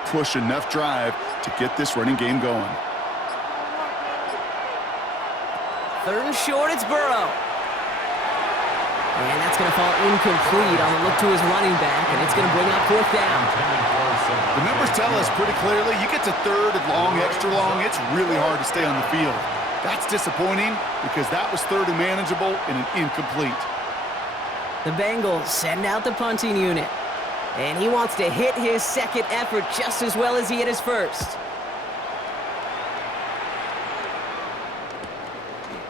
push, enough drive to get this running game going. 3rd and short, it's Burrow. And that's going to fall incomplete on the look to his running back, and it's going to bring up 4th down. The numbers tell us pretty clearly, you get to 3rd and long, extra long, it's really hard to stay on the field. That's disappointing because that was 3rd and manageable and an incomplete. The Bengals send out the punting unit, and he wants to hit his 2nd effort just as well as he hit his 1st.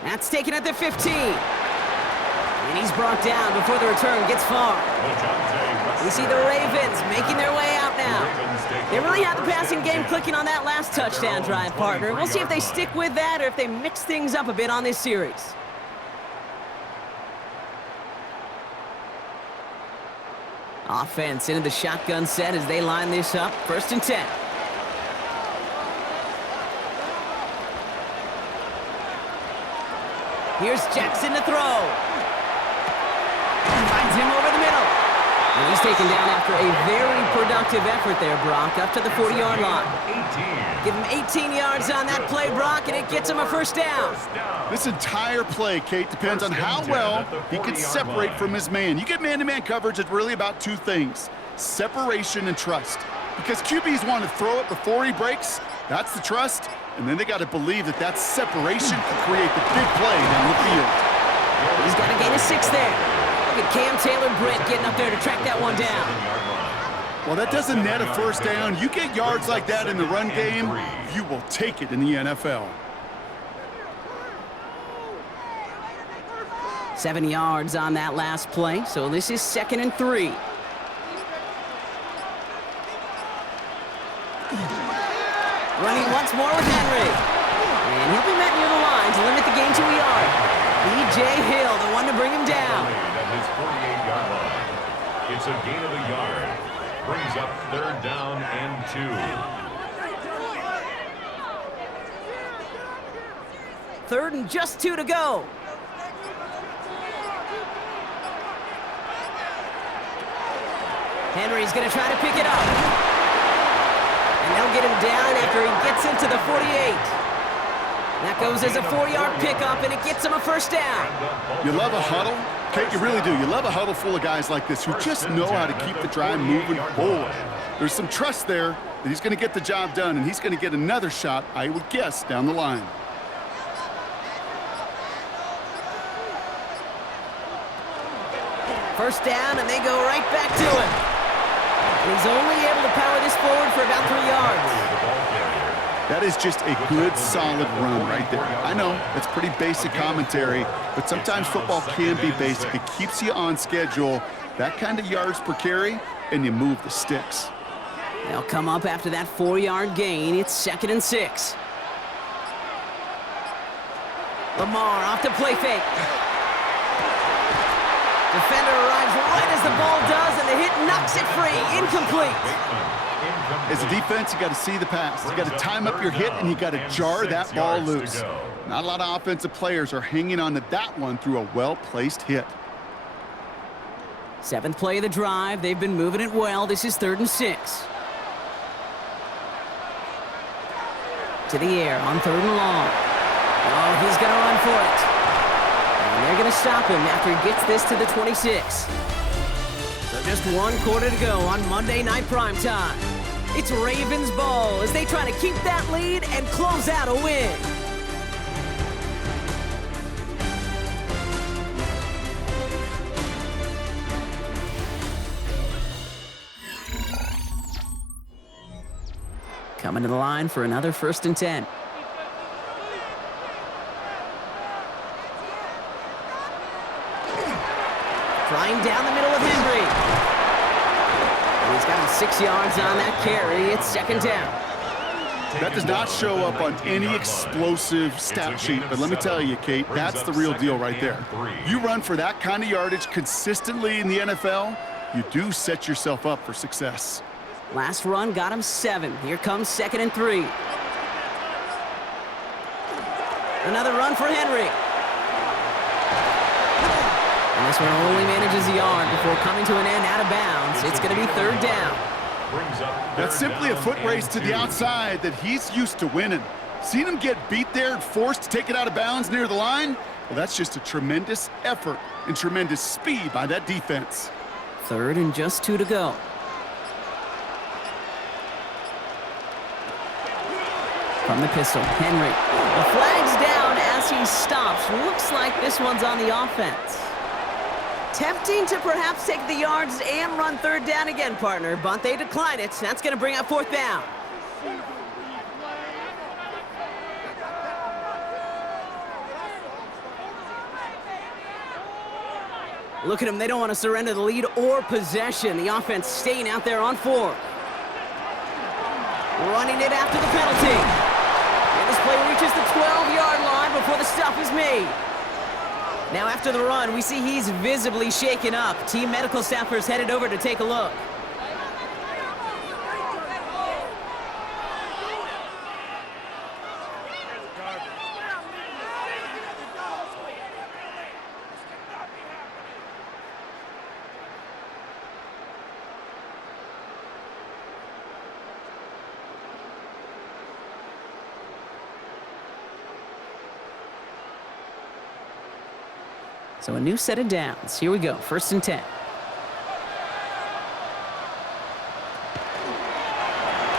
That's taken at the 15. And he's brought down before the return gets far. We see the Ravens making their way out now. They really have the passing game clicking on that last touchdown drive, partner. We'll see if they stick with that or if they mix things up a bit on this series. Offense into the shotgun set as they line this up. 1st and 10. Here's Jackson to throw. Finds him over the middle. And he's taken down after a very productive effort there, Brock, up to the 40-yard line. Give him 18 yards on that play, Brock, and it gets him a 1st down. This entire play, Kate, depends on how well he can separate from his man. You get man-to-man coverage, it's really about 2 things, separation and trust. Because QBs want to throw it before he breaks, that's the trust, and then they got to believe that that separation can create the big play down the field. He's got to gain a 6 there. Look at Cam Taylor-Britt getting up there to track that one down. Well, that doesn't net a 1st down. You get yards like that in the run game, you will take it in the NFL. 7 yards on that last play, so this is 2nd and 3. Running once more with Henry. And he'll be met near the line to limit the gain to a yard. B.J. Hill, the one to bring him down. At his 48-yard line. It's a gain of a yard. Brings up 3rd down and 2. 3rd and just 2 to go. Henry's going to try to pick it up. And they'll get him down after he gets into the 48. That goes as a 4-yard pickup, and it gets him a first down. You love a huddle? Kate, you really do. You love a huddle full of guys like this who just know how to keep the drive moving forward. There's some trust there that he's going to get the job done, and he's going to get another shot, I would guess, down the line. First down, and they go right back to him. And he's only able to power this forward for about 3 yards. That is just a good, solid run right there. I know, that's pretty basic commentary, but sometimes football can be basic. It keeps you on schedule, that kind of yards per carry, and you move the sticks. They'll come up after that 4-yard gain. It's 2nd and 6. Lamar off the play fake. Defender arrives right as the ball does, and the hit knocks it free. Incomplete. As a defense, you got to see the pass. You got to time up your hit, and you got to jar that ball loose. Not a lot of offensive players are hanging on to that one through a well-placed hit. 7th play of the drive. They've been moving it well. This is 3rd and 6. To the air on 3rd and long. Oh, he's going to run for it. And they're going to stop him after he gets this to the 26. So just 1 quarter to go on Monday Night Primetime. It's Ravens ball as they try to keep that lead and close out a win. Coming to the line for another 1st and 10. Flying down the middle of Henry. And he's got him 6 yards on that carry. It's 2nd down. That does not show up on any explosive stat sheet, but let me tell you, Kate, that's the real deal right there. You run for that kind of yardage consistently in the NFL, you do set yourself up for success. Last run got him 7. Here comes 2nd and 3. Another run for Henry. And this one only manages a yard before coming to an end out of bounds. It's going to be 3rd down. That's simply a foot race to the outside that he's used to winning. Seen him get beat there and forced to take it out of bounds near the line? Well, that's just a tremendous effort and tremendous speed by that defense. 3rd and just 2 to go. From the pistol, Henry. The flag's down as he stops. Looks like this one's on the offense. Tempting to perhaps take the yards and run 3rd down again, partner, but they decline it. That's going to bring up 4th down. Look at them. They don't want to surrender the lead or possession. The offense staying out there on 4. Running it after the penalty. And this play reaches the 12-yard line before the stop is made. Now after the run, we see he's visibly shaken up. Team medical staffers headed over to take a look. So a new set of downs. Here we go, 1st and 10.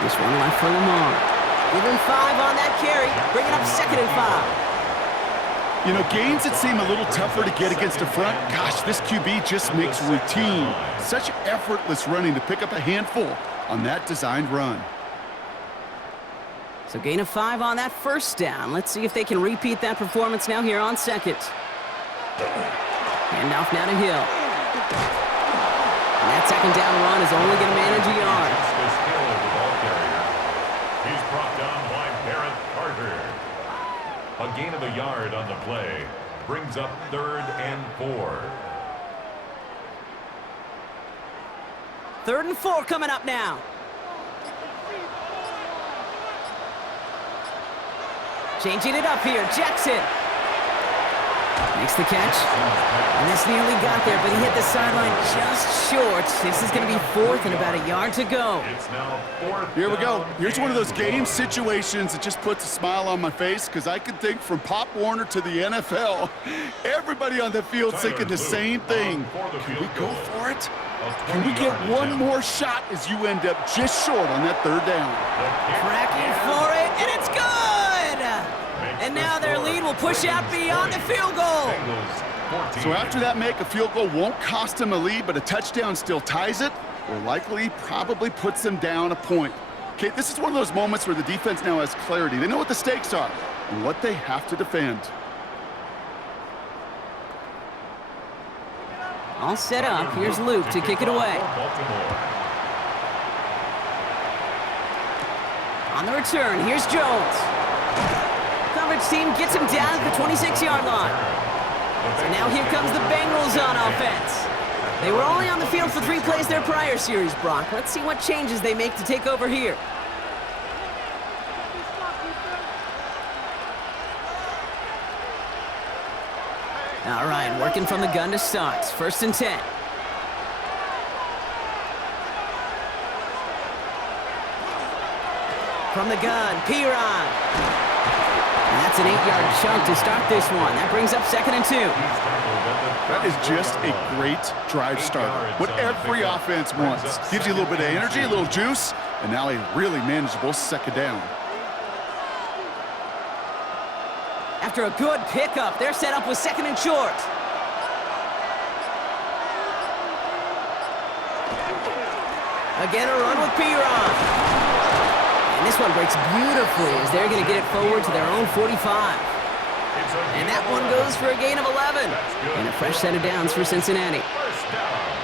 This one left for Lamar. Give him 5 on that carry. Bring it up 2nd and 5. You know, gains that seem a little tougher to get against a front, gosh, this QB just makes routine. Such effortless running to pick up a handful on that designed run. So gain of 5 on that 1st down. Let's see if they can repeat that performance now here on 2nd. And off now to Hill. And that 2nd down run is only going to manage a yard. He's brought down by Barrett Carter. A gain of a yard on the play brings up 3rd and 4. 3rd and 4 coming up now. Changing it up here, Jackson. Makes the catch. And this nearly got there, but he hit the sideline just short. This is going to be 4th and about a yard to go. It's now 4th. Here we go. Here's one of those game situations that just puts a smile on my face because I can think from Pop Warner to the NFL. Everybody on the field thinking the same thing. Can we go for it? Can we get one more shot as you end up just short on that 3rd down? Tracking for it, and it's good! And now their lead will push out beyond the field goal. So after that make, a field goal won't cost them a lead, but a touchdown still ties it, or likely probably puts them down a point. Okay, this is one of those moments where the defense now has clarity. They know what the stakes are and what they have to defend. All set up. Here's Luke to kick it away. On the return, here's Jones. Coverage team gets him down at the 26-yard line. So now here comes the Bengals on offense. They were only on the field for 3 plays their prior series, Brock. Let's see what changes they make to take over here. All right, working from the gun to start. 1st and 10. From the gun, Piron. And that's an 8-yard chunk to start this one. That brings up 2nd and 2. That is just a great drive starter. What every offense wants. Gives you a little bit of energy, a little juice, and now a really manageable 2nd down. After a good pickup, they're set up with 2nd and short. Again, a run with Piron. And this one breaks beautifully as they're going to get it forward to their own 45. And that one goes for a gain of 11. And a fresh set of downs for Cincinnati.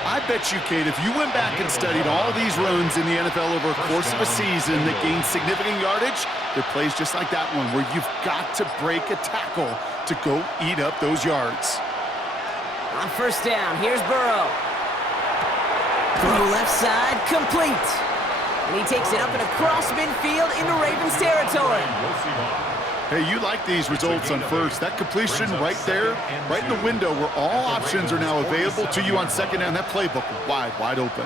I bet you, Kate, if you went back and studied all these runs in the NFL over a course of a season that gained significant yardage, there are plays just like that one where you've got to break a tackle to go eat up those yards. On 1st down, here's Burrow. Throw left side, complete. And he takes it up and across midfield into Ravens territory. Hey, you like these results on 1st. That completion right there, right in the window where all options are now available to you on 2nd down. That playbook wide open.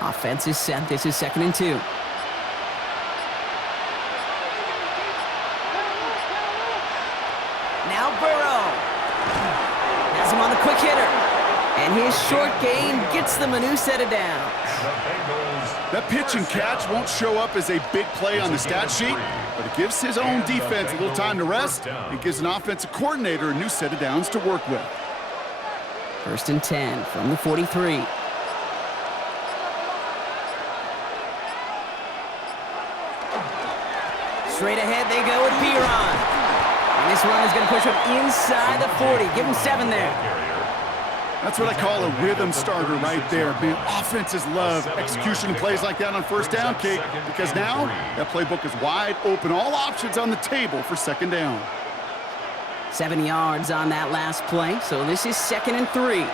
Offense is set. This is 2nd and 2. Now Burrow. Has him on the quick hitter. And his short gain gets them a new set of downs. That pitch and catch won't show up as a big play on the stat sheet, but it gives his own defense a little time to rest. It gives an offensive coordinator a new set of downs to work with. 1st and 10 from the 43. Straight ahead they go with Piron. And this run is going to push him inside the 40. Give him 7 there. That's what I call a rhythm starter right there. Man, offenses love execution plays like that on 1st down, Kate, because now that playbook is wide open. All options on the table for 2nd down. 7 yards on that last play, so this is 2nd and 3.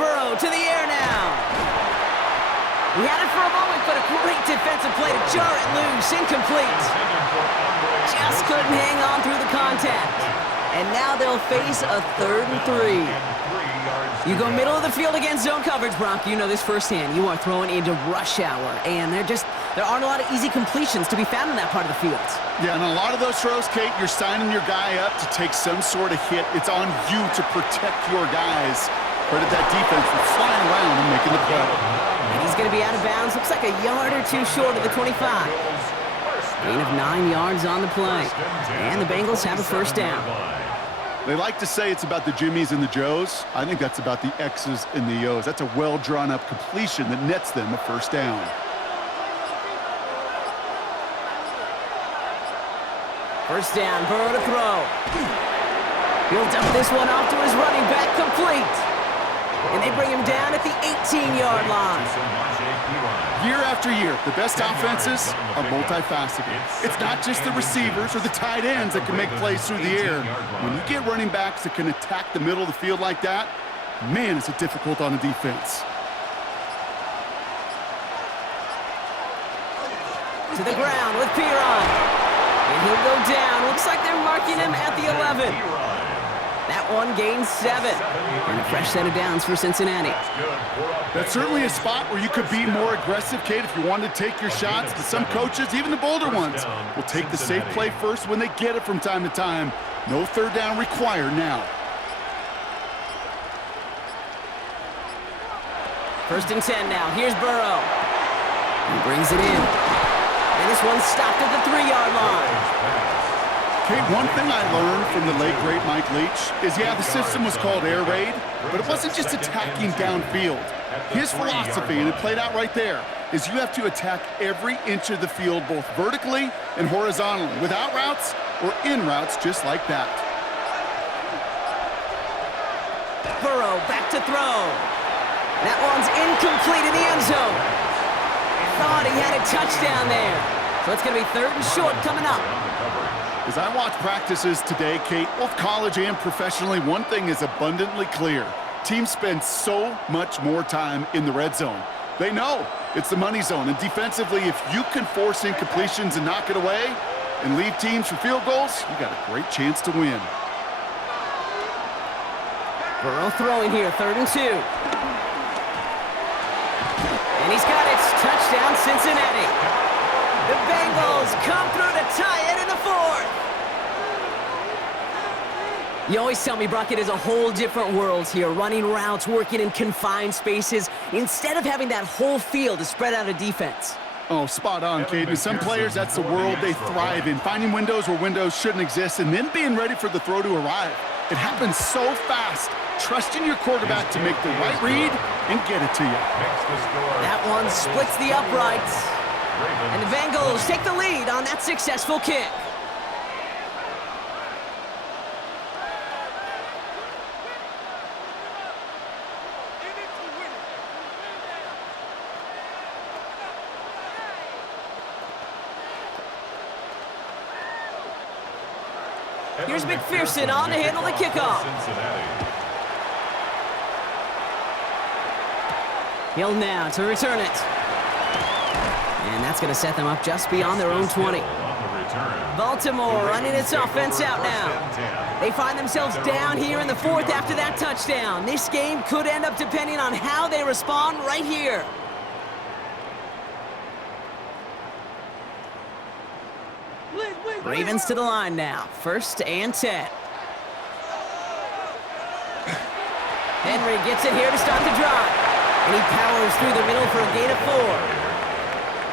Burrow to the air now. He had it for a moment, but a great defensive play to jar it loose. Incomplete. Just couldn't hang on through the contact. And now they'll face a 3rd and 3. You go middle of the field against zone coverage, Brock. You know this firsthand. You are throwing into rush hour, and there aren't a lot of easy completions to be found in that part of the field. Yeah, and a lot of those throws, Kate, you're signing your guy up to take some sort of hit. It's on you to protect your guys. Credit that defense for flying around and making the play. And he's going to be out of bounds. Looks like a yard or 2 short of the 25. Gain of 9 yards on the play. And the Bengals have a 1st down. They like to say it's about the Jimmies and the Joes. I think that's about the X's and the O's. That's a well-drawn-up completion that nets them a 1st down. First down, Burrow to throw. He'll dump this one off to his running back, complete. And they bring him down at the 18-yard line. Year after year, the best offenses are multifaceted. It's not just the receivers or the tight ends that can make plays through the air. When you get running backs that can attack the middle of the field like that, man, is it difficult on the defense. To the ground with Piron. And he'll go down. Looks like they're marking him at the 11. That one gains 7. And a fresh set of downs for Cincinnati. That's certainly a spot where you could be more aggressive, Kate, if you wanted to take your shots. But some coaches, even the bolder ones, will take the safe play first when they get it from time to time. No third down required now. First and 10 now. Here's Burrow. He brings it in. And this one's stopped at the 3-yard line. Kate, one thing I learned from the late, great Mike Leach is, yeah, the system was called air raid, but it wasn't just attacking downfield. His philosophy, and it played out right there, is you have to attack every inch of the field, both vertically and horizontally, without routes or in routes just like that. Burrow back to throw. That one's incomplete in the end zone. Thought he had a touchdown there. So it's going to be 3rd and short coming up. As I watch practices today, Kate, both college and professionally, one thing is abundantly clear. Teams spend so much more time in the red zone. They know it's the money zone. And defensively, if you can force incompletions and knock it away and leave teams for field goals, you got a great chance to win. Burrow throwing here, 3rd and 2. And he's got it. Touchdown, Cincinnati. The Bengals come through to tie it in the 4th. You always tell me, Brock, it is a whole different world here, running routes, working in confined spaces, instead of having that whole field to spread out a defense. Oh, spot on, Kate. And some players, that's the world they thrive in, finding windows where windows shouldn't exist and then being ready for the throw to arrive. It happens so fast. Trusting your quarterback to make the right read and get it to you. That one splits the uprights. And the Bengals take the lead on that successful kick. Here's McPherson on to handle the kickoff. Hill now to return it. And that's going to set them up just beyond their own 20. Baltimore running its offense out now. They find themselves down here in the 4th after that touchdown. This game could end up depending on how they respond right here. Ravens to the line now. 1st and 10. Henry gets it here to start the drive. And he powers through the middle for a gain of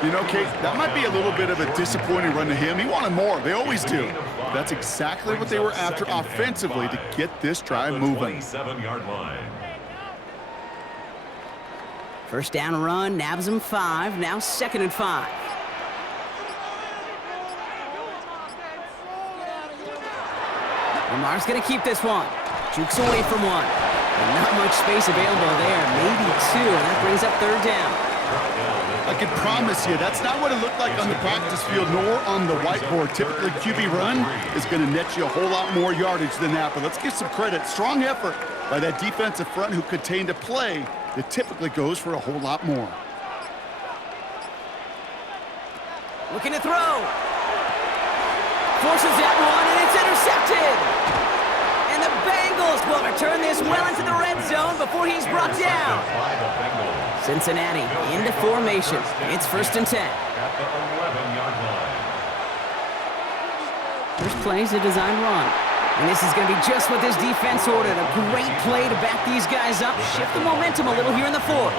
4. You know, Kate, that might be a little bit of a disappointing run to him. He wanted more. They always do. That's exactly what they were after offensively to get this drive moving. 27-yard line. First down run, nabs him 5. Now 2nd and 5. Lamar's going to keep this one. Jukes away from one. And not much space available there. Maybe 2, and that brings up 3rd down. I can promise you, that's not what it looked like on the practice field, nor on the whiteboard. Typically, QB run is going to net you a whole lot more yardage than that. But let's give some credit. Strong effort by that defensive front who contained a play that typically goes for a whole lot more. Looking to throw. Forces that one, and it's intercepted. And the Bengals will return this well into the red zone before he's brought down. Cincinnati into formation. It's 1st and 10. At the 11-yard line. First play's a design run. And this is going to be just what this defense ordered. A great play to back these guys up. Shift the momentum a little here in the 4th.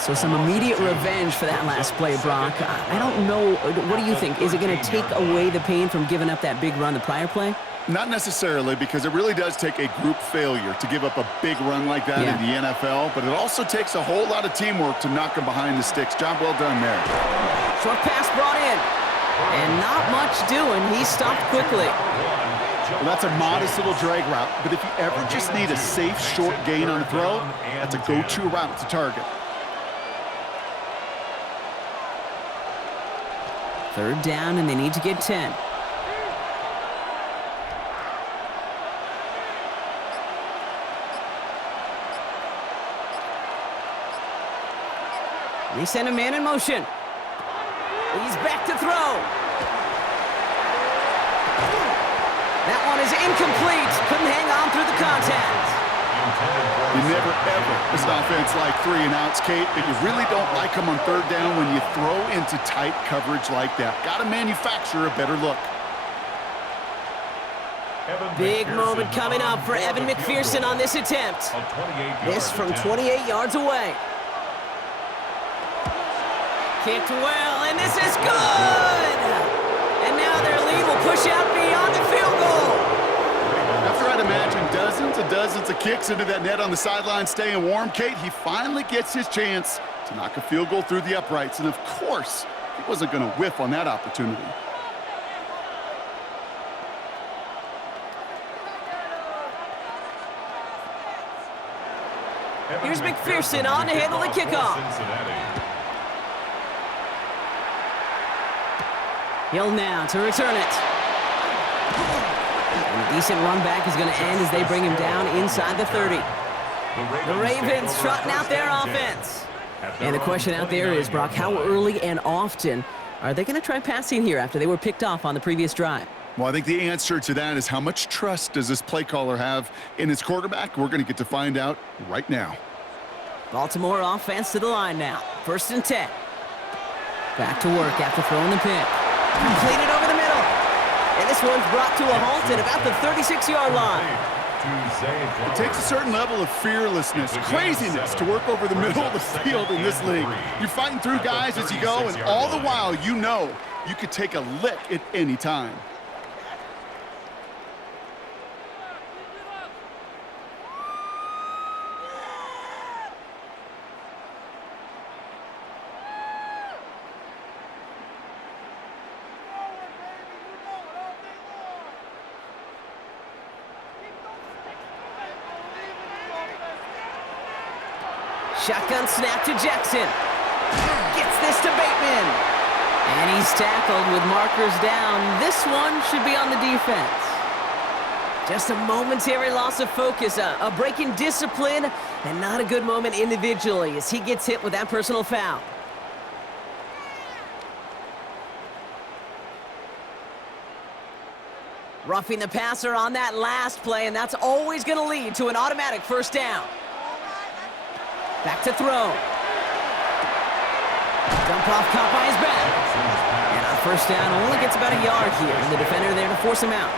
So some immediate revenge for that last play, Brock. I don't know. What do you think? Is it going to take away the pain from giving up that big run the prior play? Not necessarily, because it really does take a group failure to give up a big run like that in the NFL, but it also takes a whole lot of teamwork to knock them behind the sticks. Job well done there. Short pass brought in, and not much doing. He stopped quickly. Well, that's a modest little drag route, but if you ever just need a safe, short gain on a throw, that's a go-to route to target. 3rd down, and they need to get 10. They send a man in motion. He's back to throw. That one is incomplete. Couldn't hang on through the contact. You never, ever miss an offense like 3 and outs, Kate, but you really don't like them on third down when you throw into tight coverage like that. Got to manufacture a better look. Big moment coming up for Evan McPherson on this attempt. This from 28 yards away. Kicked well, and this is good! And now their lead will push out beyond the field goal. After I'd imagine dozens and dozens of kicks into that net on the sideline staying warm, Kate, he finally gets his chance to knock a field goal through the uprights. And of course, he wasn't going to whiff on that opportunity. Here's McPherson on to handle the kickoff. Hill now to return it. And a decent run back is going to end as they bring him down inside the 30. The Ravens trotting out their offense. And the question out there is, Brock, how early and often are they going to try passing here after they were picked off on the previous drive? Well, I think the answer to that is how much trust does this play caller have in his quarterback? We're going to get to find out right now. Baltimore offense to the line now. 1st and 10. Back to work after throwing the pick. Completed over the middle. And this one's brought to a halt at about the 36-yard line. It takes a certain level of fearlessness, craziness to work over the middle of the field in this league. You're fighting through guys as you go, and all the while you know you could take a lick at any time. Shotgun snap to Jackson. Gets this to Bateman. And he's tackled with markers down. This one should be on the defense. Just a momentary loss of focus, a break in discipline, and not a good moment individually as he gets hit with that personal foul. Roughing the passer on that last play, and that's always going to lead to an automatic 1st down. Back to throw. Dump off caught by his back. And on 1st down, only gets about a yard here. And the defender there to force him out.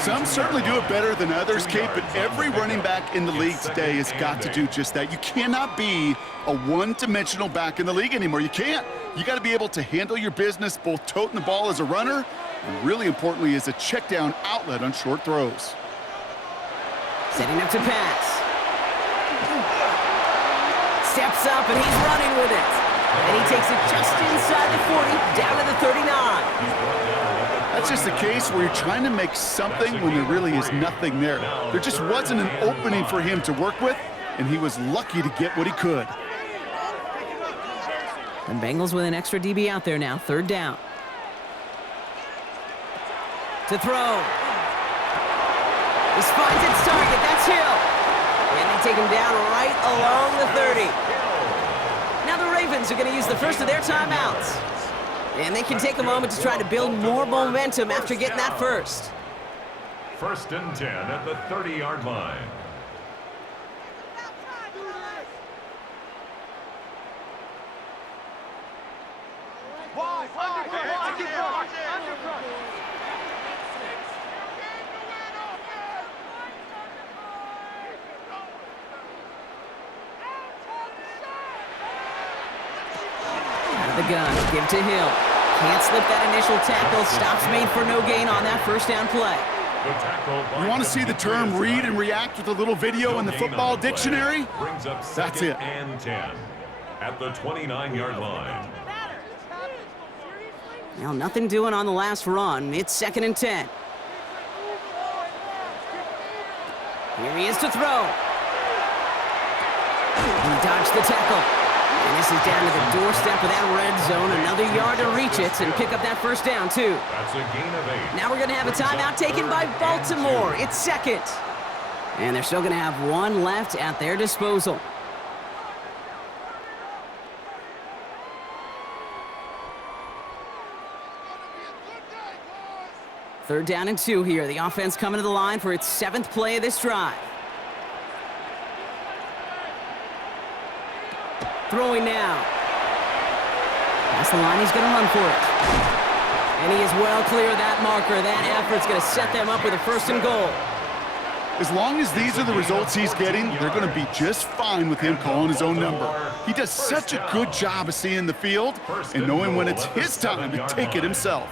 Some certainly do it better than others, Kate, but every running back in the league today has got to do just that. You cannot be a one-dimensional back in the league anymore. You can't. You got to be able to handle your business, both toting the ball as a runner and really importantly as a check-down outlet on short throws. Setting up to pass. Steps up, and he's running with it. And he takes it just inside the 40, down to the 39. That's just a case where you're trying to make something when there really is nothing there. There just wasn't an opening for him to work with, and he was lucky to get what he could. And Bengals with an extra DB out there now, 3rd down. To throw. This finds its target, that's Hill. And they take him down right along the 30. Now the Ravens are going to use the first of their timeouts. And they can take a moment to try to build more momentum after getting that first. 1st and 10 at the 30-yard line. The gun, give to Hill. Can't slip that initial tackle. Stops made for no gain on that 1st down play. You want to see the term read and react with a little video in the football dictionary? That's it. And 10 at the 29-yard line. Now nothing doing on the last run. It's 2nd and 10. Here he is to throw. He dodged the tackle. And this is down to the doorstep of that red zone. Another yard to reach it and pick up that 1st down, too. That's a gain of 8. Now we're going to have a timeout taken by Baltimore. It's 2nd. And they're still going to have one left at their disposal. 3rd down and 2 here. The offense coming to the line for its 7th play of this drive. Throwing now. That's the line. He's going to run for it. And he is well clear of that marker. That effort's going to set them up with a 1st and goal. As long as these are the results he's getting, they're going to be just fine with him calling his own number. He does such a good job of seeing the field and knowing when it's his time to take it himself.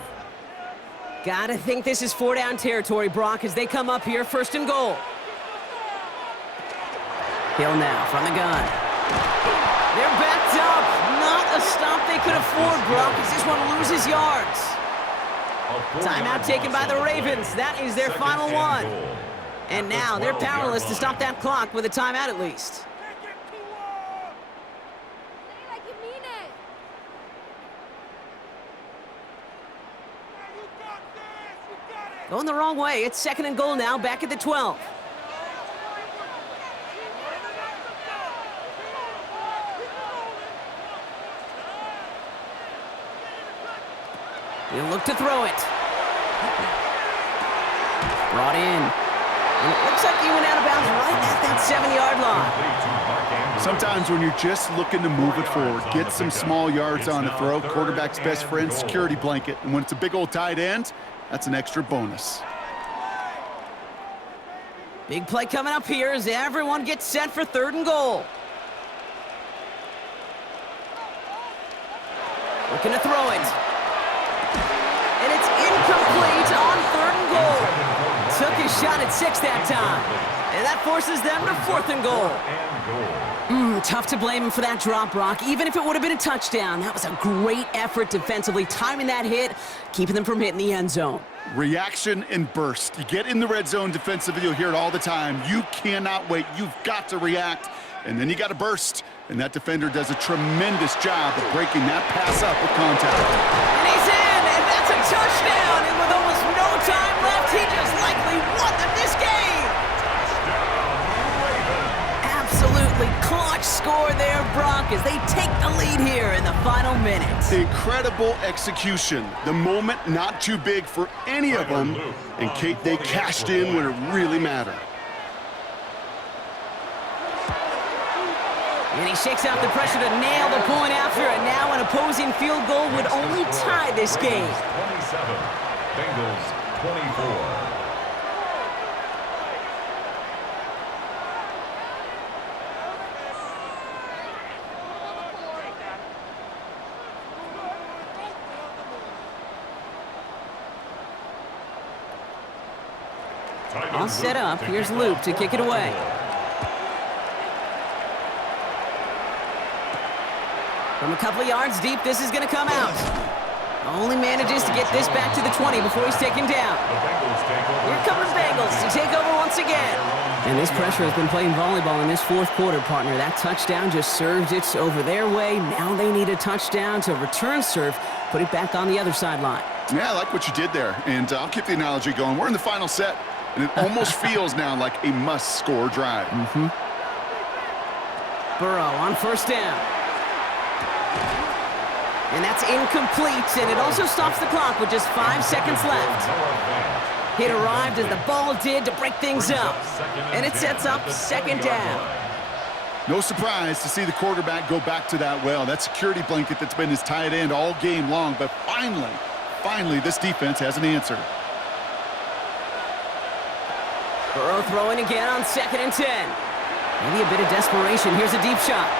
Gotta think this is 4-down territory, Brock, as they come up here, 1st and goal. Hill now from the gun. They're backed up. Not a stop they could afford, Brock, as this one loses yards. Timeout taken by the Ravens. That is their final one. And now they're powerless to stop that clock with a timeout at least. Going the wrong way. It's 2nd and goal now, back at the 12. He'll look to throw it. Brought in. And it looks like he went out of bounds right at that 7-yard line. Sometimes when you're just looking to move it forward, get some small yards on the throw, quarterback's best friend, security blanket. And when it's a big old tight end, that's an extra bonus. Big play coming up here as everyone gets set for 3rd and goal. Looking to throw it. And it's incomplete on 3rd and goal. Took his shot at 6 that time. And that forces them to 4th and goal. Tough to blame him for that drop, Brock. Even if it would have been a touchdown, that was a great effort defensively, timing that hit, keeping them from hitting the end zone. Reaction and burst. You get in the red zone defensively, you'll hear it all the time. You cannot wait. You've got to react, and then you got to burst. And that defender does a tremendous job of breaking that pass up with contact. And he's in, and that's a touchdown. And with almost no time left, he just likely won them this game. Absolutely clutch score there, Brock, as they take the lead here in the final minutes. Incredible execution. The moment not too big for any of them, and Kate, they cashed in when it really mattered. And he shakes out the pressure to nail the point after, and now an opposing field goal would only tie this game. 27, Bengals 24. All set up. Here's Luke to kick it away. From a couple of yards deep, this is going to come out. Only manages to get this back to the 20 before he's taken down. Here come the Bengals to take over once again. And this pressure has been playing volleyball in this 4th quarter, partner. That touchdown just served it over their way. Now they need a touchdown to return serve, put it back on the other sideline. Yeah, I like what you did there. And I'll keep the analogy going. We're in the final set, and it almost feels now like a must-score drive. Burrow on 1st down. And that's incomplete, and it also stops the clock with just 5 seconds left. Hit arrived as the ball did to break things up, and it sets up 2nd down. No surprise to see the quarterback go back to that well. That security blanket that's been his tight end all game long, but finally, this defense has an answer. Burrow throwing again on 2nd and 10. Maybe a bit of desperation. Here's a deep shot.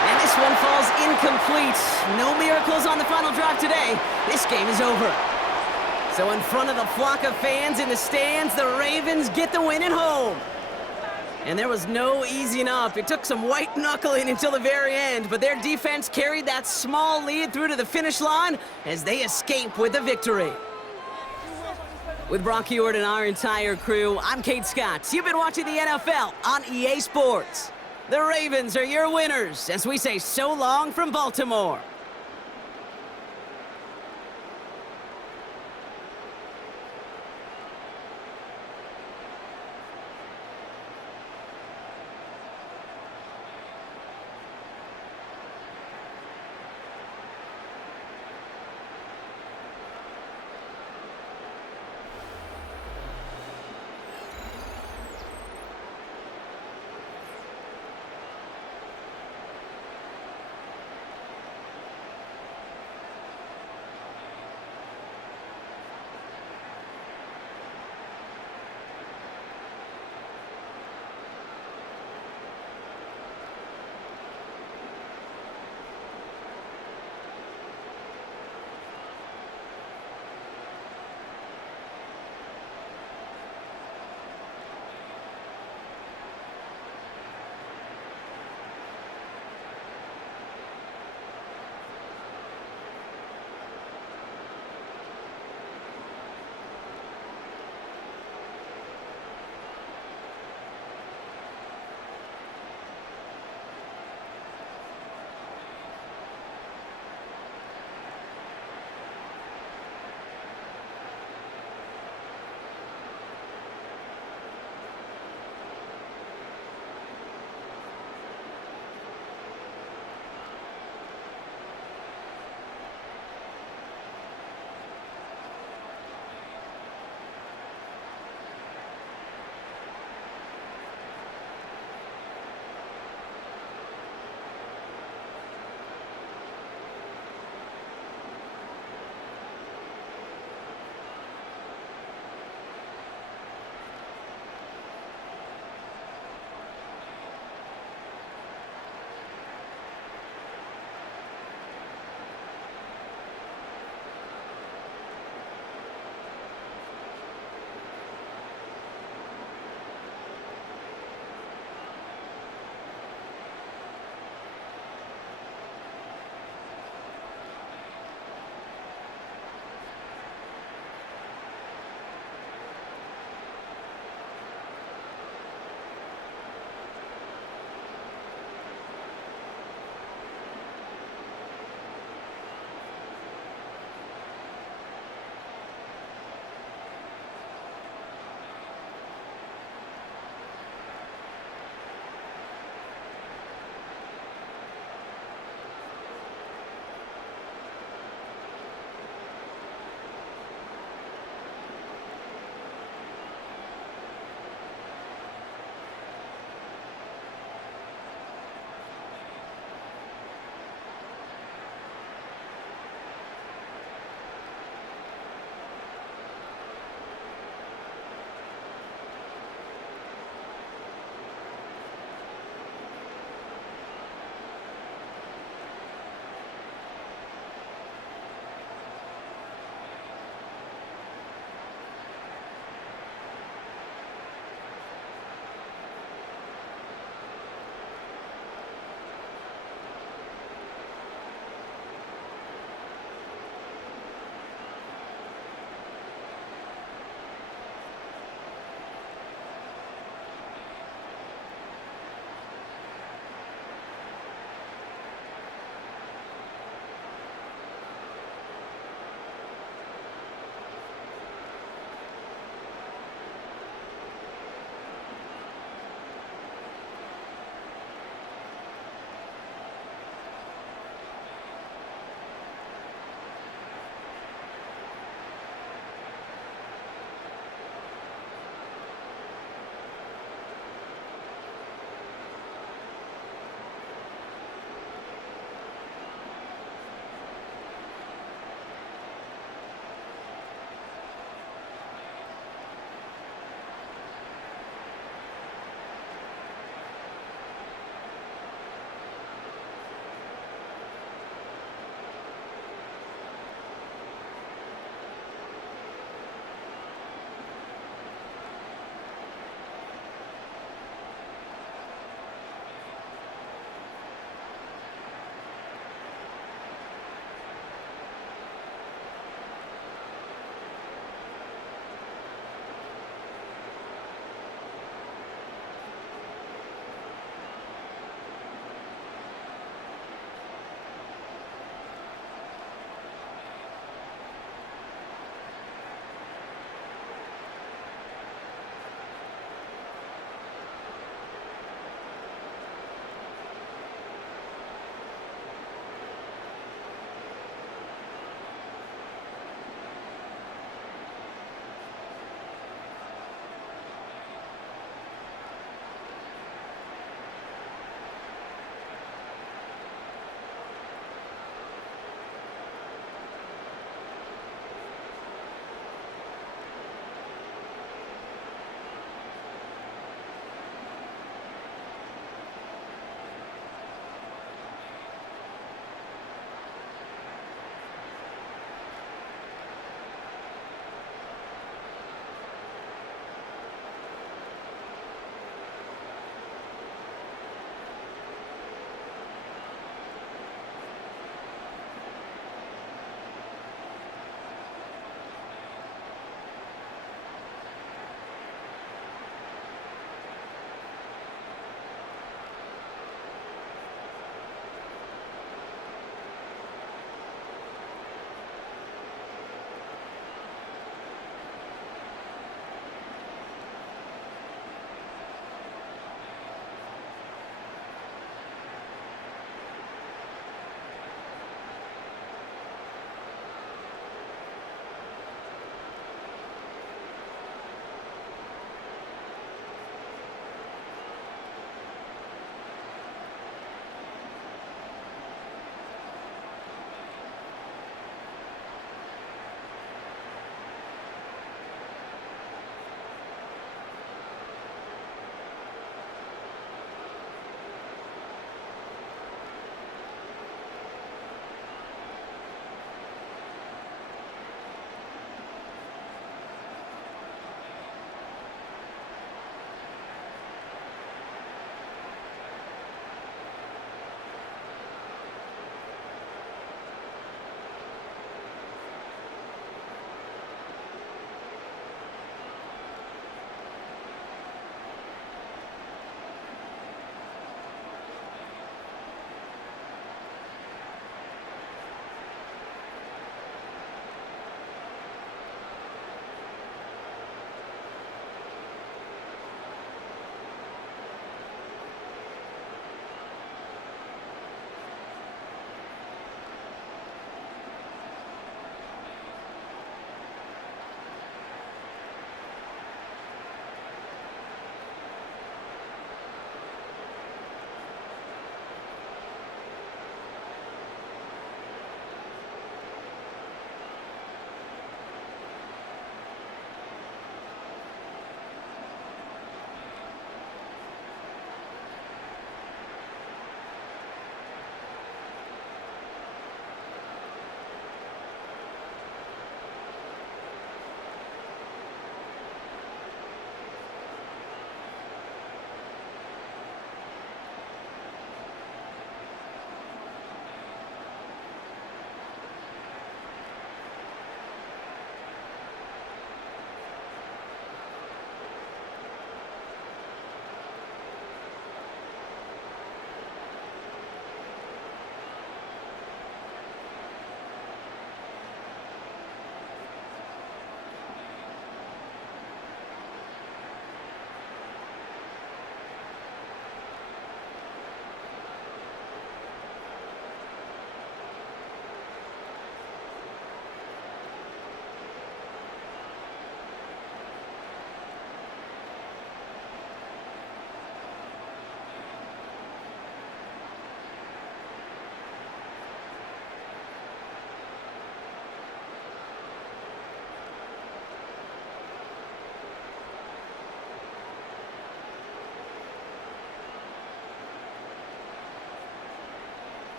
And this one falls incomplete. No miracles on the final drive today. This game is over. So in front of the flock of fans in the stands, the Ravens get the win at home. And there was no easing up. It took some white knuckling until the very end, but their defense carried that small lead through to the finish line as they escape with the victory. With Brock Ewart and our entire crew, I'm Kate Scott. You've been watching the NFL on EA Sports. The Ravens are your winners as we say so long from Baltimore.